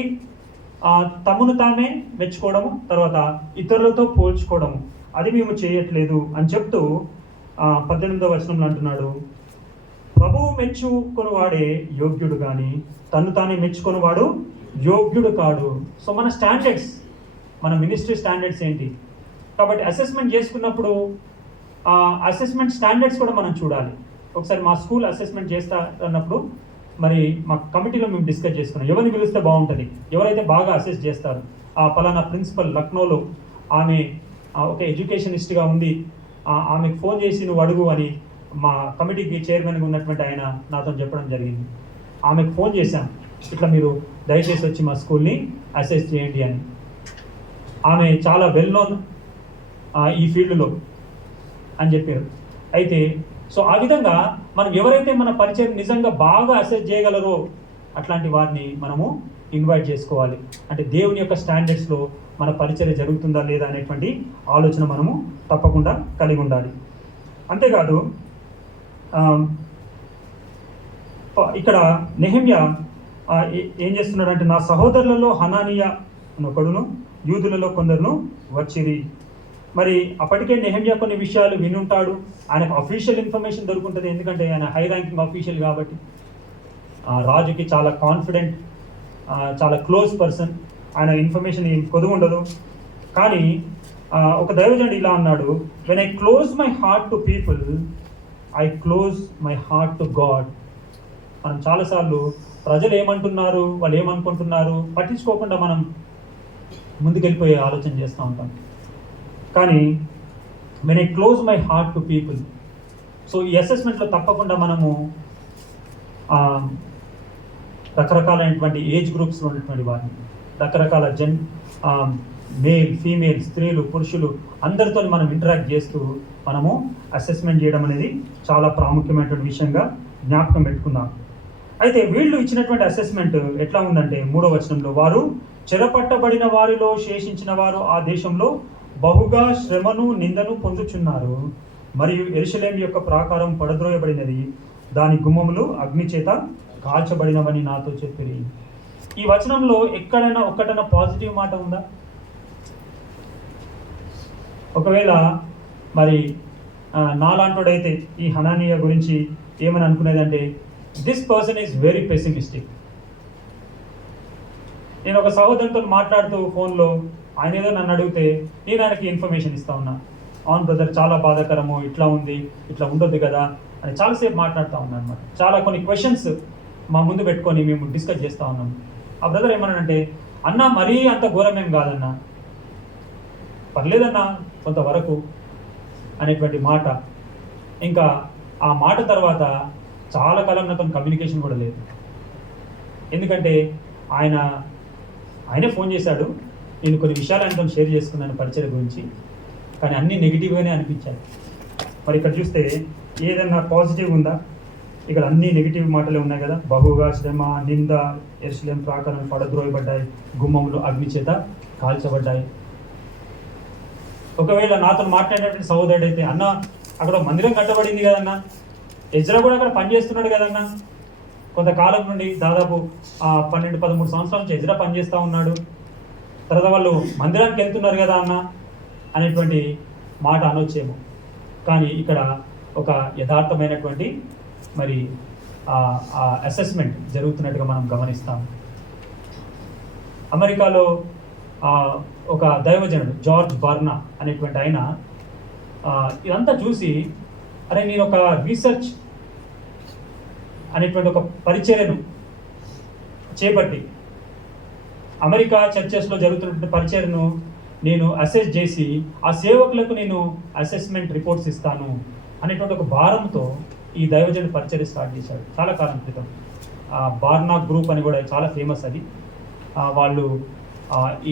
తమను తామే మెచ్చుకోవడము, తర్వాత ఇతరులతో పోల్చుకోవడము, అది మేము చేయట్లేదు అని చెప్తూ 18వ వచనంలో అంటున్నాడు, ప్రభువు మెచ్చుకొనివాడే యోగ్యుడు కానీ తను తానే మెచ్చుకొనివాడు యోగ్యుడు కాడు. సో మన స్టాండర్డ్స్, మన మినిస్ట్రీ స్టాండర్డ్స్ ఏంటి? కాబట్టి అసెస్మెంట్ చేసుకున్నప్పుడు అసెస్మెంట్ స్టాండర్డ్స్ కూడా మనం చూడాలి. ఒకసారి మా స్కూల్ అసెస్మెంట్ చేస్తా అన్నప్పుడు మరి మా కమిటీలో మేము డిస్కస్ చేసుకున్నాం, ఎవరిని పిలిస్తే బాగుంటుంది, ఎవరైతే బాగా అసెస్ చేస్తారు. పలానా ప్రిన్సిపల్ లక్నోలో ఆమె ఒక ఎడ్యుకేషనిస్ట్గా ఉంది, ఆమెకు ఫోన్ చేసి నువ్వు అడుగు అని మా కమిటీకి చైర్మన్గా ఉన్నటువంటి ఆయన నాతో చెప్పడం జరిగింది. ఆమెకు ఫోన్ చేశాం, ఇట్లా మీరు దయచేసి వచ్చి మా స్కూల్ని అసెస్ చేయండి అని. ఆమె చాలా వెల్ నోన్ ఈ ఫీల్డ్లో అని చెప్పారు. అయితే సో ఆ విధంగా మనం ఎవరైతే మన పరిచయం నిజంగా బాగా అసెస్ చేయగలరో అట్లాంటి వారిని మనము ఇన్వైట్ చేసుకోవాలి. అంటే దేవుని యొక్క స్టాండర్డ్స్లో మన పరిచర్య జరుగుతుందా లేదా అనేటువంటి ఆలోచన మనము తప్పకుండా కలిగి ఉండాలి. అంతేకాదు ఇక్కడ నెహెమ్యా ఏం చేస్తున్నాడంటే, నా సహోదరులలో హనానియా ఒకడును యూదులలో కొందరును వచ్చిరి. మరి అప్పటికే నెహెమ్యా కొన్ని విషయాలు వినుంటాడు, ఆయనకు అఫీషియల్ ఇన్ఫర్మేషన్ దొరుకుంటుంది, ఎందుకంటే ఆయన హై ర్యాంకింగ్ అఫీషియల్ కాబట్టి, రాజుకి చాలా కాన్ఫిడెంట్, చాలా క్లోజ్ పర్సన్, ఆయన ఇన్ఫర్మేషన్ ఏం కొదువు ఉండదు. కానీ ఒక దైవజనుడు ఇలా అన్నాడు, when I close my heart to people I close my heart to God. మనం చాలాసార్లు ప్రజలు ఏమంటున్నారు, వాళ్ళు ఏమనుకుంటున్నారు పట్టించుకోకుండా మనం ముందుకెళ్ళిపోయే ఆలోచన చేస్తూ ఉంటాం. కానీ when I close my heart to people, so ఈ అసెస్మెంట్లో తప్పకుండా మనము రకరకాలైనటువంటి ఏజ్ గ్రూప్స్లో ఉన్నటువంటి వారిని, రకరకాల మేల్ ఫీమేల్, స్త్రీలు పురుషులు అందరితో మనం ఇంటరాక్ట్ చేస్తూ మనము అసెస్మెంట్ చేయడం అనేది చాలా ప్రాముఖ్యమైనటువంటి విషయంగా జ్ఞాపకం పెట్టుకుందాం. అయితే వీళ్ళు ఇచ్చినటువంటి అసెస్మెంట్ ఎట్లా ఉందంటే 3వ వచనంలో, వారు చెరపట్టబడిన వారిలో శేషించిన వారు ఆ దేశంలో బహుగా శ్రమను నిందను పొందుచున్నారు, మరియు యెరూషలేము యొక్క ప్రాకారం పడద్రోయబడినది, దాని గుమ్మములు అగ్ని చేత కాల్చబడినవని నాతో చెప్పిరి. ఈ వచనంలో ఎక్కడైనా ఒక్కటైనా పాజిటివ్ మాట ఉందా? ఒకవేళ మరి నాలాంటోడైతే ఈ హనానియా గురించి ఏమని అనుకునేదంటే, this person is very pessimistic. నేను ఒక సహోదరునితో మాట్లాడుతూ ఫోన్లో ఆయన ఏదో నన్ను అడిగితే నేను ఆయనకి ఇన్ఫర్మేషన్ ఇస్తా ఉన్నా, అవును బ్రదర్ చాలా బాధాకరము, ఇట్లా ఉంది, ఇట్లా ఉండొద్దు కదా అని చాలాసేపు మాట్లాడుతూ ఉన్నాను అనమాట. చాలా కొన్ని క్వశ్చన్స్ మా ముందు పెట్టుకొని మేము డిస్కస్ చేస్తూ ఉన్నాము. ఆ బ్రదర్ ఏమన్నాడంటే, అన్న మరీ అంత ఘోరమేం కాదన్నా, పర్లేదన్నా కొంతవరకు అనేటువంటి మాట. ఇంకా ఆ మాట తర్వాత చాలా కాలం నాతో కమ్యూనికేషన్ కూడా లేదు. ఎందుకంటే ఆయనే ఫోన్ చేశాడు, నేను కొన్ని విషయాలు ఆయనతో షేర్ చేసుకున్నాను పరిచయం గురించి, కానీ అన్నీ నెగిటివ్గానే అనిపించాయి. మరి ఇక్కడ చూస్తే ఏదన్నా పాజిటివ్ ఉందా? ఇక్కడ అన్ని నెగిటివ్ మాటలే ఉన్నాయి కదా. బహుగా శ్రమ, నింద, యెరూషలేము ప్రాకారం పడద్రోయబడ్డాయి, గుమ్మములు అగ్ని చేత కాల్చబడ్డాయి. ఒకవేళ నాతో మాట్లాడినటువంటి సహోదరుడు అయితే, అన్న అక్కడ మందిరం కట్టబడింది కదన్నా, ఎజ్రా కూడా అక్కడ పనిచేస్తున్నాడు కదన్నా, కొంతకాలం నుండి దాదాపు 12-13 సంవత్సరాల నుంచి ఎజ్రా పనిచేస్తూ ఉన్నాడు, తర్వాత వాళ్ళు మందిరానికి వెళ్తున్నారు కదా అన్న అనేటువంటి మాట అనొచ్చేమో. కానీ ఇక్కడ ఒక యథార్థమైనటువంటి మరి అసెస్మెంట్ జరుగుతున్నట్టుగా మనం గమనిస్తాం. అమెరికాలో ఒక దైవజనుడు జార్జ్ బర్నా అనేటువంటి ఆయన ఇదంతా చూసి, అరే నేను ఒక రీసెర్చ్ అనేటువంటి ఒక పరిచర్యను చేపట్టి అమెరికా చర్చెస్లో జరుగుతున్నటువంటి పరిచర్యను నేను అసెస్ చేసి ఆ సేవకులకు నేను అసెస్మెంట్ రిపోర్ట్స్ ఇస్తాను అనేటువంటి ఒక భారంతో ఈ దైవజనుడు పరిచర్య స్టార్ట్ చేశాడు చాలా కాలం క్రితం. బార్నా గ్రూప్ అని కూడా చాలా ఫేమస్ అది. వాళ్ళు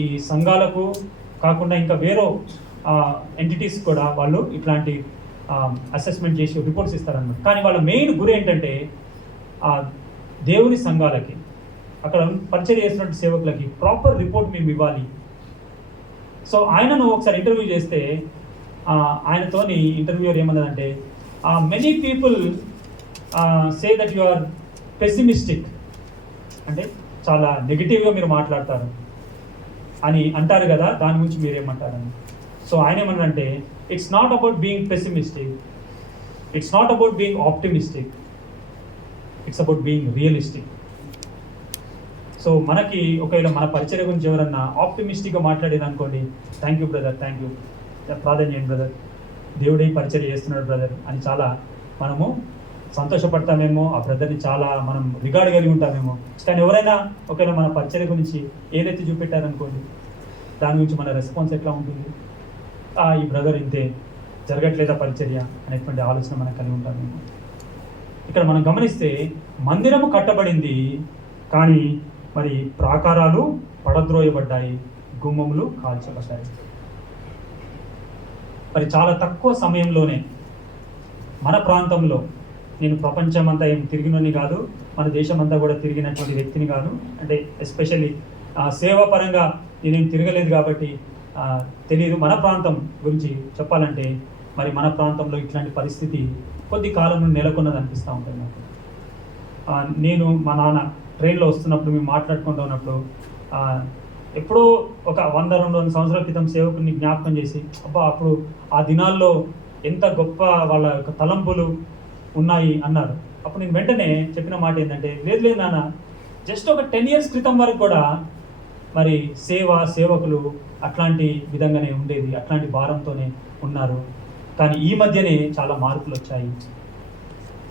ఈ సంఘాలకు కాకుండా ఇంకా వేరే ఎంటిటీస్ కూడా వాళ్ళు ఇట్లాంటి అసెస్మెంట్ చేసి రిపోర్ట్స్ ఇస్తారన్నమాట. కానీ వాళ్ళ మెయిన్ గురి ఏంటంటే దేవుని సంఘాలకి, అక్కడ పరిచర్య చేస్తున్న సేవకులకి ప్రాపర్ రిపోర్ట్ మేము ఇవ్వాలి. సో ఆయనను ఒకసారి ఇంటర్వ్యూ చేస్తే ఆయనతోని ఇంటర్వ్యూర్ ఏమన్నదంటే, many people say that you are pessimistic, అంటే చాలా నెగిటివ్గా మీరు మాట్లాడతారు అని అంటారు కదా, దాని గురించి మీరేమంటారని. సో ఆయన ఏమన్నారంటే, it's not about being pessimistic, it's not about being optimistic, it's about being realistic. So మనకి ఒకవేళ మన పరిచర్య గురించి ఎవరన్నా ఆప్టిమిస్టిక్గా మాట్లాడేది అనుకోండి, thank you brother, thank you, ప్రార్థన చేయండి బ్రదర్, దేవుడే పరిచర్య చేస్తున్నాడు బ్రదర్ అని చాలా మనము సంతోషపడతామేమో, ఆ బ్రదర్ని చాలా మనం రిగార్డ్ కలిగి ఉంటామేమో. కానీ ఎవరైనా ఒకవేళ మన పరిచర్య గురించి ఏదైతే చూపెట్టారనుకోండి, దాని గురించి మన రెస్పాన్స్ ఎట్లా ఉంటుంది? ఈ బ్రదర్ ఇంతే, జరగట్లేదా పరిచర్య అనేటువంటి ఆలోచన మనకు కలిగి ఉంటామేమో. ఇక్కడ మనం గమనిస్తే మందిరము కట్టబడింది, కానీ మరి ప్రాకారాలు పడద్రోయబడ్డాయి, గుమ్మములు కాల్చబడ్డాయి. మరి చాలా తక్కువ సమయంలోనే మన ప్రాంతంలో, నేను ప్రపంచం అంతా ఏం తిరిగినని కాదు, మన దేశం అంతా కూడా తిరిగినటువంటి వ్యక్తిని కాదు, అంటే ఎస్పెషల్లీ సేవాపరంగా నేనేం తిరగలేదు కాబట్టి తెలియదు. మన ప్రాంతం గురించి చెప్పాలంటే మరి మన ప్రాంతంలో ఇట్లాంటి పరిస్థితి కొద్ది కాలం నుండి నెలకొన్నది అనిపిస్తూ ఉంటుంది నాకు. నేను మా నాన్న ట్రైన్లో వస్తున్నప్పుడు మేము మాట్లాడుకుంటూ ఉన్నప్పుడు ఎప్పుడో ఒక 100-200 సంవత్సరాల క్రితం సేవకుని జ్ఞాపకం చేసి, అబ్బా అప్పుడు ఆ దినాల్లో ఎంత గొప్ప వాళ్ళ యొక్క తలంపులు ఉన్నాయి అన్నారు. అప్పుడు నేను వెంటనే చెప్పిన మాట ఏంటంటే, లేదు నాన్న, జస్ట్ ఒక 10 years క్రితం వరకు కూడా మరి సేవకులు అట్లాంటి విధంగానే ఉండేది, అట్లాంటి భారంతోనే ఉన్నారు, కానీ ఈ మధ్యనే చాలా మార్పులు వచ్చాయి.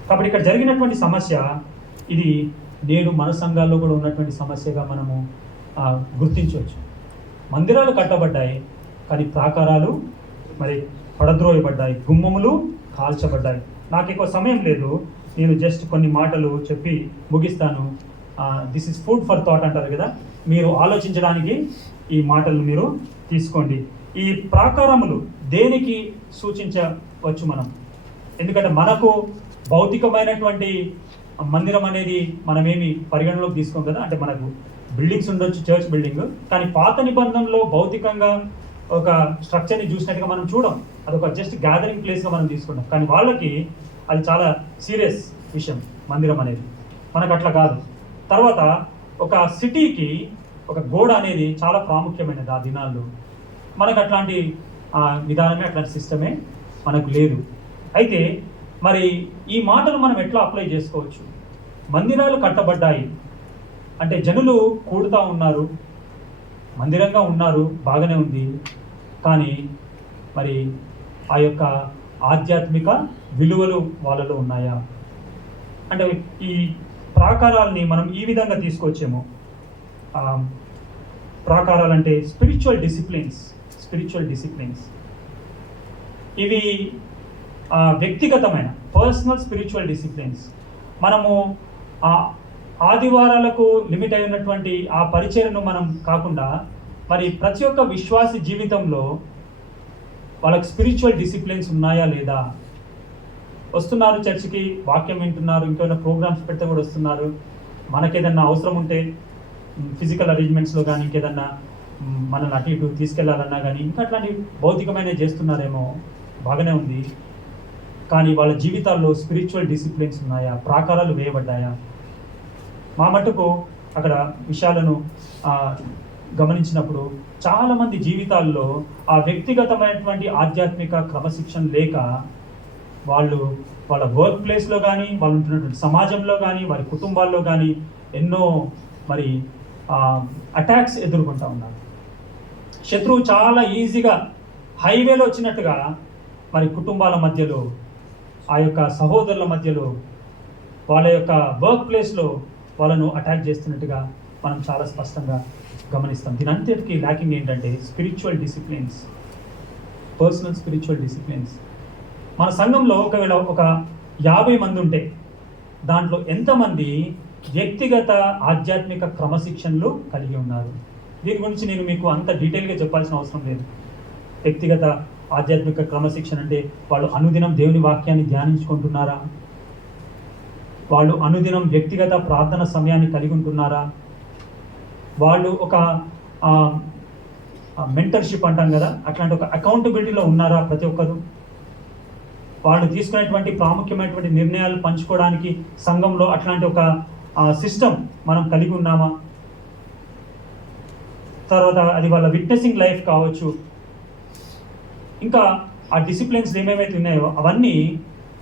కాబట్టి ఇక్కడ జరిగినటువంటి సమస్య ఇది నేడు మన సంఘాల్లో కూడా ఉన్నటువంటి సమస్యగా మనము గుర్తించవచ్చు. మందిరాలు కట్టబడ్డాయి, కానీ ప్రాకారాలు మరి పడద్రోయబడ్డాయి, గుమ్మములు కాల్చబడ్డాయి. నాకు ఎక్కువ సమయం లేదు, నేను జస్ట్ కొన్ని మాటలు చెప్పి ముగిస్తాను. This is food for thought అంటారు కదా, మీరు ఆలోచించడానికి ఈ మాటలు మీరు తీసుకోండి. ఈ ప్రాకారములు దేనికి సూచించవచ్చు మనం? ఎందుకంటే మనకు భౌతికమైనటువంటి మందిరం అనేది మనమేమి పరిగణలోకి తీసుకోం కదా. అంటే మనకు బిల్డింగ్స్ ఉండొచ్చు, చర్చ్ బిల్డింగ్, కానీ పాత నిబంధనలో భౌతికంగా ఒక స్ట్రక్చర్ని చూసినట్టుగా మనం చూడం. అదొక జస్ట్ గ్యాదరింగ్ ప్లేస్గా మనం తీసుకుంటాం. కానీ వాళ్ళకి అది చాలా సీరియస్ విషయం మందిరం అనేది. మనకు అట్లా కాదు. తర్వాత ఒక సిటీకి ఒక గోడ అనేది చాలా ప్రాముఖ్యమైనది ఆ దినాల్లో. మనకు అట్లాంటి విధానమే, అట్లాంటి సిస్టమే మనకు లేదు. అయితే మరి ఈ మాటలు మనం ఎట్లా అప్లై చేసుకోవచ్చు? మందిరాలు కట్టబడ్డాయి అంటే జనులు కూడుతూ ఉన్నారు, మందిరంగా ఉన్నారు, బాగానే ఉంది. కానీ మరి ఆ యొక్క ఆధ్యాత్మిక విలువలు వాళ్ళలో ఉన్నాయా? అంటే ఈ ప్రాకారాలని మనం ఈ విధంగా తీసుకొచ్చేమో. ప్రాకారాలు అంటే స్పిరిచువల్ డిసిప్లిన్స్. ఇవి వ్యక్తిగతమైన పర్సనల్ స్పిరిచువల్ డిసిప్లిన్స్. మనము ఆదివారాలకు లిమిట్ అయి ఉన్నటువంటి ఆ పరిచర్యను మనం కాకుండా మరి ప్రతి ఒక్క విశ్వాసి జీవితంలో వాళ్ళకి స్పిరిచువల్ డిసిప్లిన్స్ ఉన్నాయా లేదా? వస్తున్నారు చర్చికి, వాక్యం వింటున్నారు, ఇంకేమైనా ప్రోగ్రామ్స్ పెడితే కూడా వస్తున్నారు. మనకేదన్నా అవసరం ఉంటే ఫిజికల్ అరేంజ్మెంట్స్లో కానీ ఇంకేదన్నా మనల్ని అటు ఇటు తీసుకెళ్లాలన్నా కానీ ఇంకా అట్లాంటి భౌతికమైన చేస్తున్నారేమో, బాగానే ఉంది. కానీ వాళ్ళ జీవితాల్లో స్పిరిచువల్ డిసిప్లిన్స్ ఉన్నాయా? ప్రాకారాలు వేయబడ్డాయా? మా మటుకు అక్కడ విషయాలను గమనించినప్పుడు చాలామంది జీవితాల్లో ఆ వ్యక్తిగతమైనటువంటి ఆధ్యాత్మిక క్రమశిక్షణ లేక వాళ్ళు వాళ్ళ వర్క్ ప్లేస్లో కానీ, వాళ్ళు ఉంటున్నటువంటి సమాజంలో కానీ, వారి కుటుంబాల్లో కానీ ఎన్నో మరి అటాక్స్ ఎదుర్కొంటూ ఉన్నారు. శత్రువు చాలా ఈజీగా హైవేలో వచ్చినట్టుగా మరి కుటుంబాల మధ్యలో, ఆ యొక్క సహోదరుల మధ్యలో, వాళ్ళ యొక్క వర్క్ ప్లేస్లో వాళ్ళను అటాక్ చేస్తున్నట్టుగా మనం చాలా స్పష్టంగా గమనిస్తాం. దీని అంతటికీ ల్యాకింగ్ ఏంటంటే spiritual disciplines, personal spiritual disciplines. మన సంఘంలో ఒకవేళ ఒక 50 మంది ఉంటే దాంట్లో ఎంతమంది వ్యక్తిగత ఆధ్యాత్మిక క్రమశిక్షణలు కలిగి ఉన్నారు? దీని గురించి నేను మీకు అంత డీటెయిల్గా చెప్పాల్సిన అవసరం లేదు. వ్యక్తిగత ఆధ్యాత్మిక క్రమశిక్షణ అంటే వాళ్ళు అనుదినం దేవుని వాక్యాన్ని ధ్యానించుకుంటున్నారా? వాళ్ళు అనుదినం వ్యక్తిగత ప్రార్థన సమయాన్ని కలిగి ఉంటున్నారా? వాళ్ళు ఒక మెంటర్షిప్ అంటాం కదా, అట్లాంటి ఒక అకౌంటబిలిటీలో ఉన్నారా ప్రతి ఒక్కరు? వాళ్ళు తీసుకునేటువంటి ప్రాముఖ్యమైనటువంటి నిర్ణయాలు పంచుకోవడానికి సంఘంలో అట్లాంటి ఒక సిస్టమ్ మనం కలిగి ఉన్నామా? తర్వాత అది వాళ్ళ విట్నెసింగ్ లైఫ్ కావచ్చు, ఇంకా ఆ డిసిప్లిన్స్ ఏమేమైతే ఉన్నాయో అవన్నీ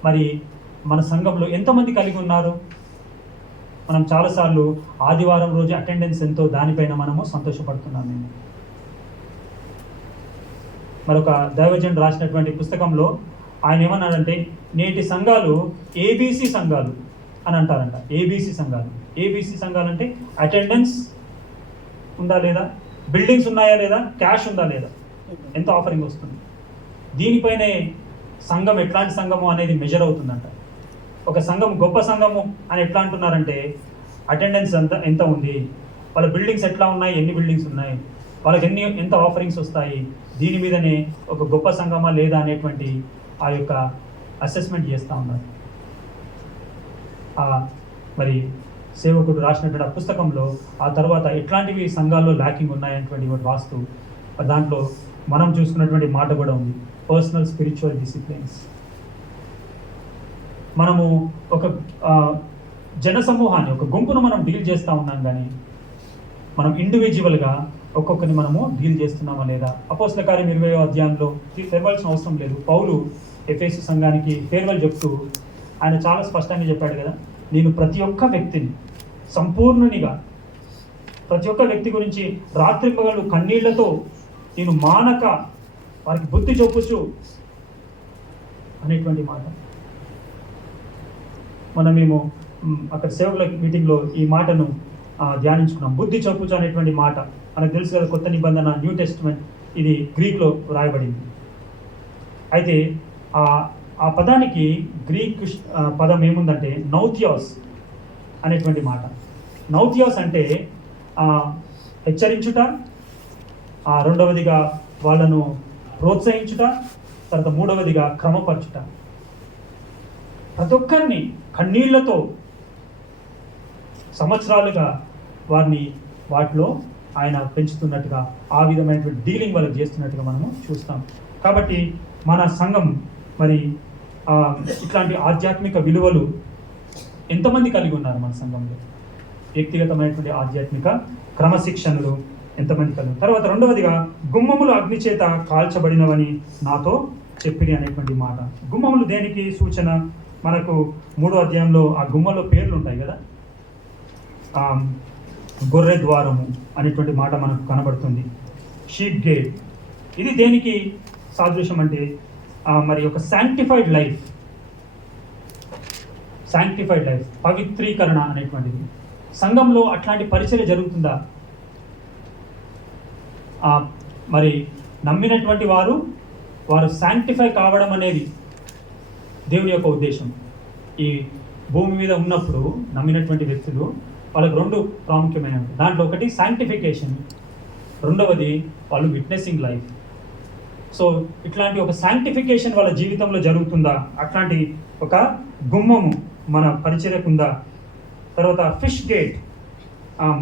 మరి మన సంఘంలో ఎంతమంది కలిగి ఉన్నారు? మనం చాలాసార్లు ఆదివారం రోజు అటెండెన్స్ ఎంతో, దానిపైన మనము సంతోషపడుతున్నాం. మేము మరొక దైవజనుడు రాసినటువంటి పుస్తకంలో ఆయన ఏమన్నాడంటే, నేటి సంఘాలు ఏబీసీ సంఘాలు అని అంటారంట. ఏబీసీ సంఘాలు అంటే అటెండెన్స్ ఉందా లేదా, బిల్డింగ్స్ ఉన్నాయా లేదా, క్యాష్ ఉందా లేదా, ఎంత ఆఫరింగ్ వస్తుంది, దీనిపైనే సంఘం ఎట్లాంటి సంఘము అనేది మెజర్ అవుతుందంట. ఒక సంఘం గొప్ప సంఘము అని ఎట్లా అంటున్నారంటే అటెండెన్స్ ఎంత ఉంది, వాళ్ళ బిల్డింగ్స్ ఎట్లా ఉన్నాయి, ఎన్ని బిల్డింగ్స్ ఉన్నాయి, వాళ్ళకి ఎంత ఆఫరింగ్స్ వస్తాయి, దీని మీదనే ఒక గొప్ప సంఘమా లేదా అనేటువంటి ఆ యొక్క అసెస్మెంట్ చేస్తూ ఉన్నారు. మరి సేవకుడు రాసినటువంటి ఆ పుస్తకంలో ఆ తర్వాత ఎట్లాంటివి సంఘాల్లో ల్యాకింగ్ ఉన్నాయనేటువంటి వాస్తు దాంట్లో మనం చూసుకున్నటువంటి మాట కూడా ఉంది, పర్సనల్ స్పిరిచువల్ డిసిప్లిన్స్. మనము ఒక జనసమూహాన్ని, ఒక గుంపును మనం డీల్ చేస్తూ ఉన్నాం, కానీ మనం ఇండివిజువల్గా ఒక్కొక్కరిని మనము డీల్ చేస్తున్నామా లేదా? అపోస్తల కార్యం 20వ అధ్యాయంలో తెరవాల్సిన అవసరం లేదు. పౌలు ఎఫెసు సంఘానికి ఫేర్వెల్ చెప్తూ ఆయన చాలా స్పష్టంగా చెప్పాడు కదా, నేను ప్రతి ఒక్క వ్యక్తిని సంపూర్ణునిగా, ప్రతి ఒక్క వ్యక్తి గురించి రాత్రింపగలు కన్నీళ్లతో నేను మానక వారికి బుద్ధి చెప్పుచు అనేటువంటి మాట. మేము అక్కడ సేవకుల మీటింగ్లో ఈ మాటను ధ్యానించుకున్నాం. బుద్ధి చెప్పుచు అనేటువంటి మాట మనకు తెలుసు కదా, కొత్త నిబంధన న్యూ టెస్టిమెంట్ ఇది గ్రీక్లో రాయబడింది. అయితే ఆ పదానికి గ్రీక్ పదం ఏముందంటే నౌథియాస్ అనేటువంటి మాట. నౌథియాస్ అంటే హెచ్చరించుట, రెండవదిగా వాళ్ళను ప్రోత్సహించుట, తర్వాత మూడవదిగా క్రమపరచుట. ప్రతి ఒక్కరిని కన్నీళ్లతో సంవత్సరాలుగా వాటిలో ఆయన పెంచుతున్నట్టుగా, ఆ విధమైనటువంటి డీలింగ్ వాళ్ళకి చేస్తున్నట్టుగా మనము చూస్తాం. కాబట్టి మన సంఘం మరి ఇట్లాంటి ఆధ్యాత్మిక విలువలు ఎంతమంది కలిగి ఉన్నారు మన సంఘంలో? వ్యక్తిగతమైనటువంటి ఆధ్యాత్మిక క్రమశిక్షణలు ఎంతమంది కలిగి. తర్వాత రెండవదిగా గుమ్మములు అగ్ని చేత కాల్చబడినవని నాతో చెప్పిరి అనేటువంటి మాట. గుమ్మములు దేనికి సూచన? మనకు 3వ అధ్యాయంలో ఆ గుమ్మలో పేర్లు ఉంటాయి కదా. గొర్రె ద్వారము అనేటువంటి మాట మనకు కనబడుతుంది. షీప్ గేట్, ఇది దేనికి సాదృశ్యం అంటే మరి ఒక శాంక్టిఫైడ్ లైఫ్, పవిత్రీకరణ అనేటువంటిది. సంఘంలో అట్లాంటి పరిచర్య జరుగుతుందా? మరి నమ్మినటువంటి వారు శాంక్టిఫై కావడం అనేది దేవుని యొక్క ఉద్దేశం. ఈ భూమి మీద ఉన్నప్పుడు నమ్మినటువంటి వ్యక్తులు వాళ్ళకు 2 ప్రాముఖ్యమైనవి. దాంట్లో ఒకటి శాంక్టిఫికేషన్, రెండవది వాళ్ళు విట్నెసింగ్ లైఫ్. సో ఇట్లాంటి ఒక శాంక్టిఫికేషన్ వాళ్ళ జీవితంలో జరుగుతుందా? అట్లాంటి ఒక గుమ్మము మన పరిచర్యకు ఉందా? తర్వాత ఫిష్ గేట్,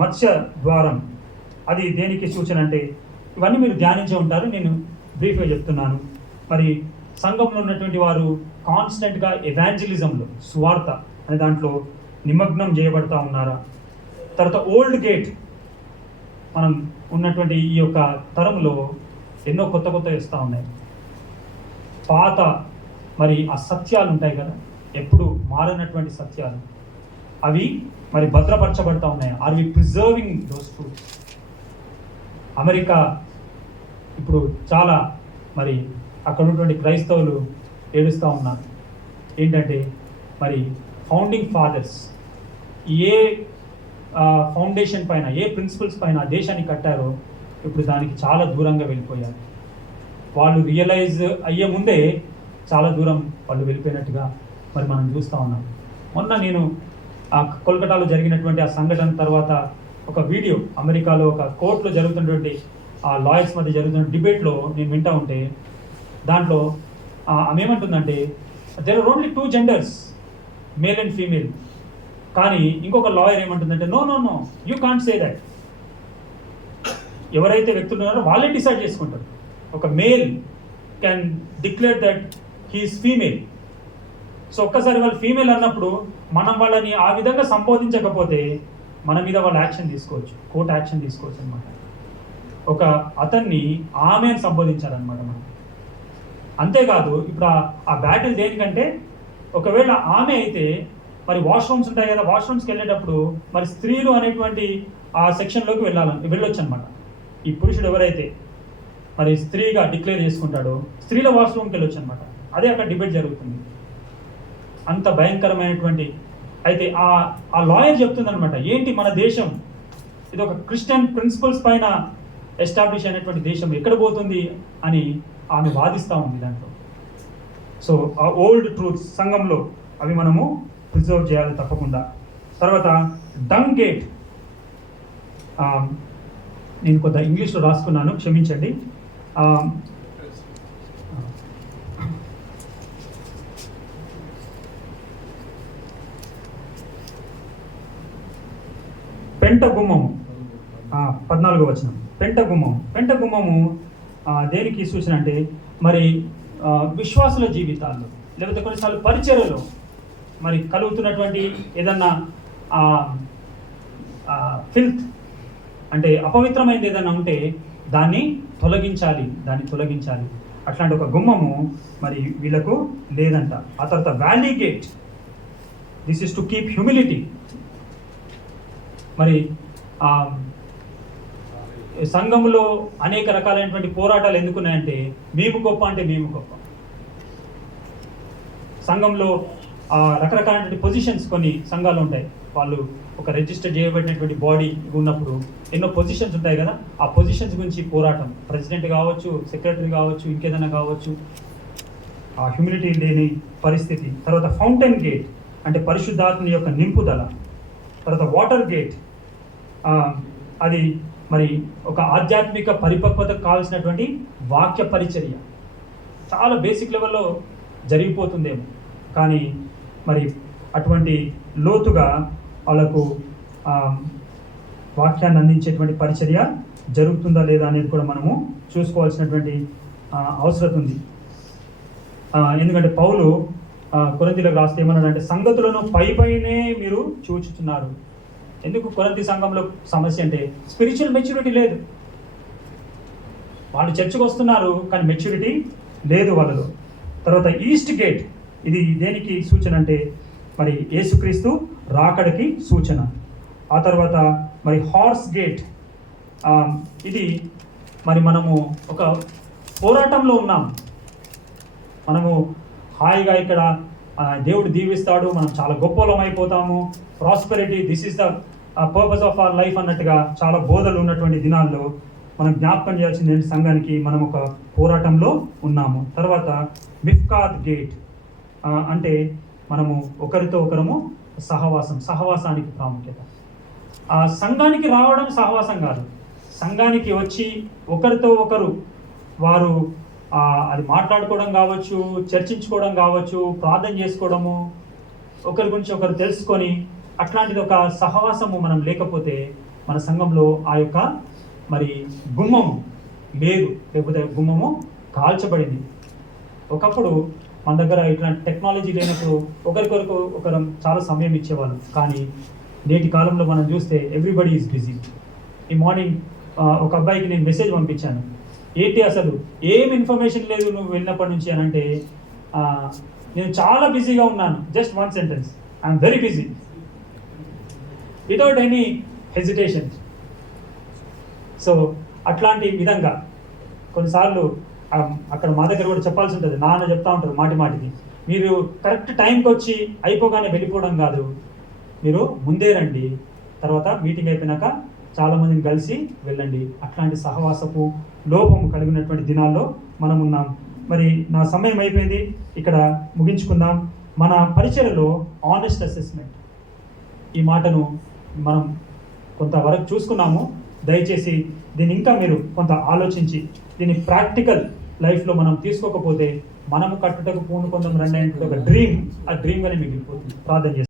మత్స్య ద్వారం, అది దేనికి సూచన అంటే ఇవన్నీ మీరు ధ్యానించే ఉంటారు, నేను బ్రీఫ్గా చెప్తున్నాను. మరి సంఘంలో ఉన్నటువంటి వారు కాన్స్టెంట్గా ఎవాంజలిజంలో, సువార్త అనే దాంట్లో నిమగ్నం చేయబడతా ఉన్నారా? తర్వాత ఓల్డ్ గేట్, మనం ఉన్నటువంటి ఈ యొక్క తరంలో ఎన్నో కొత్త ఇస్తూ ఉన్నాయి. పాత మరి ఆ సత్యాలు ఉంటాయి కదా, ఎప్పుడు మారినటువంటి సత్యాలు, అవి మరి భద్రపరచబడతా ఉన్నాయి. Are we preserving those truths? America ఇప్పుడు చాలా మరి అక్కడ ఉన్నటువంటి క్రైస్తవులు ఏడుస్తూ ఉన్నారు. ఏంటంటే మరి ఫౌండింగ్ ఫాదర్స్ ఏ ఫౌండేషన్ పైన, ఏ ప్రిన్సిపల్స్ పైన ఆ దేశాన్ని కట్టారో ఇప్పుడు దానికి చాలా దూరంగా వెళ్ళిపోయారు. వాళ్ళు రియలైజ్ అయ్యే ముందే చాలా దూరం వాళ్ళు వెళ్ళిపోయినట్టుగా మరి మనం చూస్తూ ఉన్నాం. మొన్న నేను కోల్కతాలో జరిగినటువంటి ఆ సంఘటన తర్వాత ఒక వీడియో, అమెరికాలో ఒక కోర్టులో జరుగుతున్నటువంటి ఆ లాయర్స్ మధ్య జరుగుతున్న డిబేట్లో నేను వింటూ ఉంటే దాంట్లో ఆమె ఏమంటుందంటే there are only 2 genders, male and female. కానీ ఇంకొక లాయర్ ఏమంటుందంటే no you can't say that. ఎవరైతే వ్యక్తులు ఉన్నారో వాళ్ళే డిసైడ్ చేసుకుంటారు. ఒక male can declare that he's female. So ఒక్కసారి వాళ్ళు ఫీమేల్ అన్నప్పుడు మనం వాళ్ళని ఆ విధంగా సంబోధించకపోతే మన మీద వాళ్ళు యాక్షన్ తీసుకోవచ్చు, కోర్టు యాక్షన్ తీసుకోవచ్చు అనమాట. ఒక అతన్ని ఆమెను సంబోధించారనమాట మనం. అంతేకాదు ఇప్పుడు ఆ బ్యాటిల్ దేనికంటే, ఒకవేళ ఆమె అయితే మరి వాష్రూమ్స్ ఉంటాయి కదా, వాష్రూమ్స్కి వెళ్ళేటప్పుడు మరి స్త్రీలు అనేటువంటి ఆ సెక్షన్లోకి వెళ్ళొచ్చు అనమాట. ఈ పురుషుడు ఎవరైతే మరి స్త్రీగా డిక్లేర్ చేసుకుంటాడో స్త్రీల వాష్రూమ్కి వెళ్ళొచ్చు అనమాట. అదే అక్కడ డిబేట్ జరుగుతుంది. అంత భయంకరమైనటువంటి. అయితే ఆ లాయర్ చెప్తుందనమాట, ఏంటి మన దేశం ఇది ఒక క్రిస్టియన్ ప్రిన్సిపల్స్ పైన ఎస్టాబ్లిష్ అయినటువంటి దేశం ఎక్కడ పోతుంది అని ఆమె వాదిస్తూ ఉంది దాంట్లో. సో ఆ ఓల్డ్ ట్రూత్స్ సంఘంలో అవి మనము ప్రిజర్వ్ చేయాలి తప్పకుండా. తర్వాత డంగ్ గేట్, నేను కొంత ఇంగ్లీష్లో రాసుకున్నాను, క్షమించండి. పెంట గుమ్మము, 14వ వచనం. పెంట గుమ్మము దేనికి సూచన అంటే మరి విశ్వాసుల జీవితాల్లో లేకపోతే కొన్నిసార్లు పరిచర్యలో మరి కలుగుతున్నటువంటి ఏదన్నా ఫిల్త్ అంటే అపవిత్రమైనది ఏదన్నా ఉంటే దాన్ని తొలగించాలి. అట్లాంటి ఒక గుమ్మము మరి వీళ్ళకు లేదంట. ఆ తర్వాత valley gate, this is to keep humility. మరి సంఘంలో అనేక రకాలైనటువంటి పోరాటాలు ఎందుకున్నాయంటే మేము గొప్ప అంటే మేము గొప్ప. సంఘంలో రకరకాలైనటువంటి పొజిషన్స్ కొన్ని సంఘాలు ఉంటాయి. వాళ్ళు ఒక రిజిస్టర్ చేయబడినటువంటి బాడీ ఉన్నప్పుడు ఎన్నో పొజిషన్స్ ఉంటాయి కదా, ఆ పొజిషన్స్ గురించి పోరాటం, ప్రెసిడెంట్ కావచ్చు, సెక్రటరీ కావచ్చు, ఇంకేదైనా కావచ్చు, ఆ హ్యూమిలిటీ లేని పరిస్థితి. తర్వాత ఫౌంటైన్ గేట్ అంటే పరిశుద్ధాత్మని యొక్క నింపుదల. తర్వాత వాటర్ గేట్, అది మరి ఒక ఆధ్యాత్మిక పరిపక్వతకు కావాల్సినటువంటి వాక్య పరిచర్య. చాలా బేసిక్ లెవెల్లో జరిగిపోతుందేమో, కానీ మరి అటువంటి లోతుగా వాళ్ళకు వాక్యాన్ని అందించేటువంటి పరిచర్య జరుగుతుందా లేదా అనేది కూడా మనము చూసుకోవాల్సినటువంటి అవసరం ఉంది. ఎందుకంటే పౌలు కొరింథీయులకు రాస్తే ఏమన్నాడంటే, సంగతులను పైనే మీరు చూచుతున్నారు. ఎందుకు కొరింథీ సంఘంలో సమస్య అంటే స్పిరిచువల్ మెచ్యూరిటీ లేదు. వాళ్ళు చర్చకు వస్తున్నారు కానీ మెచ్యూరిటీ లేదు వాళ్ళలో. తర్వాత ఈస్ట్ గేట్, ఇది దేనికి సూచన అంటే మరి యేసుక్రీస్తు రాకడకి సూచన. ఆ తర్వాత మరి హార్స్ గేట్, ఇది మరి మనము ఒక పోరాటంలో ఉన్నాం. మనము హాయిగా ఇక్కడ దేవుడు దీవిస్తాడు, మనం చాలా గొప్పలం అయిపోతాము, prosperity, this is the purpose of our life అన్నట్టుగా చాలా బోధలు ఉన్నటువంటి దినాల్లో మనం జ్ఞాపకం చేయాల్సింది సంఘానికి మనం ఒక పోరాటంలో ఉన్నాము. తర్వాత మిఫ్కాత్ గేట్, అంటే మనము ఒకరితో ఒకరము సహవాసానికి ప్రాముఖ్యత. సంఘానికి రావడం సహవాసం కాదు, సంఘానికి వచ్చి ఒకరితో ఒకరు వారు అది మాట్లాడుకోవడం కావచ్చు, చర్చించుకోవడం కావచ్చు, ప్రార్థన చేసుకోవడము, ఒకరి గురించి ఒకరు తెలుసుకొని అట్లాంటిది ఒక సహవాసము మనం లేకపోతే మన సంఘంలో ఆ యొక్క మరి గుమ్మము లేదు, లేకపోతే గుమ్మము కాల్చబడింది. ఒకప్పుడు మన దగ్గర ఇట్లాంటి టెక్నాలజీ లేనప్పుడు ఒకరికొరకు ఒకరు చాలా సమయం ఇచ్చేవాళ్ళు, కానీ నేటి కాలంలో మనం చూస్తే ఎవ్రీబడి ఈజ్ బిజీ. ఈ మార్నింగ్ ఒక అబ్బాయికి నేను మెసేజ్ పంపించాను, ఏంటి అసలు ఏం ఇన్ఫర్మేషన్ లేదు నువ్వు వెళ్ళినప్పటి నుంచి అని అంటే, నేను చాలా బిజీగా ఉన్నాను. Just one sentence, I'm very busy, without any hesitation. So అట్లాంటి విధంగా కొన్నిసార్లు అక్కడ మా దగ్గర కూడా చెప్పాల్సి ఉంటుంది. నాన్న చెప్తా ఉంటారు మాటికి, మీరు కరెక్ట్ టైంకి వచ్చి అయిపోగానే వెళ్ళిపోవడం కాదు, మీరు ముందే రండి, తర్వాత మీటింగ్ అయిపోయినాక చాలామందిని కలిసి వెళ్ళండి. అట్లాంటి సహవాసపు లోపం కలిగినటువంటి దినాల్లో మనం ఉన్నాం. మరి నా సమయం అయిపోయింది, ఇక్కడ ముగించుకుందాం. మన పరిచర్యలో ఆనెస్ట్ అసెస్మెంట్, ఈ మాటను మనం కొంతవరకు చూసుకున్నాము. దయచేసి దీన్ని ఇంకా మీరు కొంత ఆలోచించి దీన్ని ప్రాక్టికల్ లైఫ్లో మనం తీసుకోకపోతే మనము కట్టుటకు పూనుకొందాం రండి అంటే ఒక డ్రీమ్, ఆ డ్రీమ్గానే మిగిలిపోతుంది. ప్రార్థన చేస్తాం.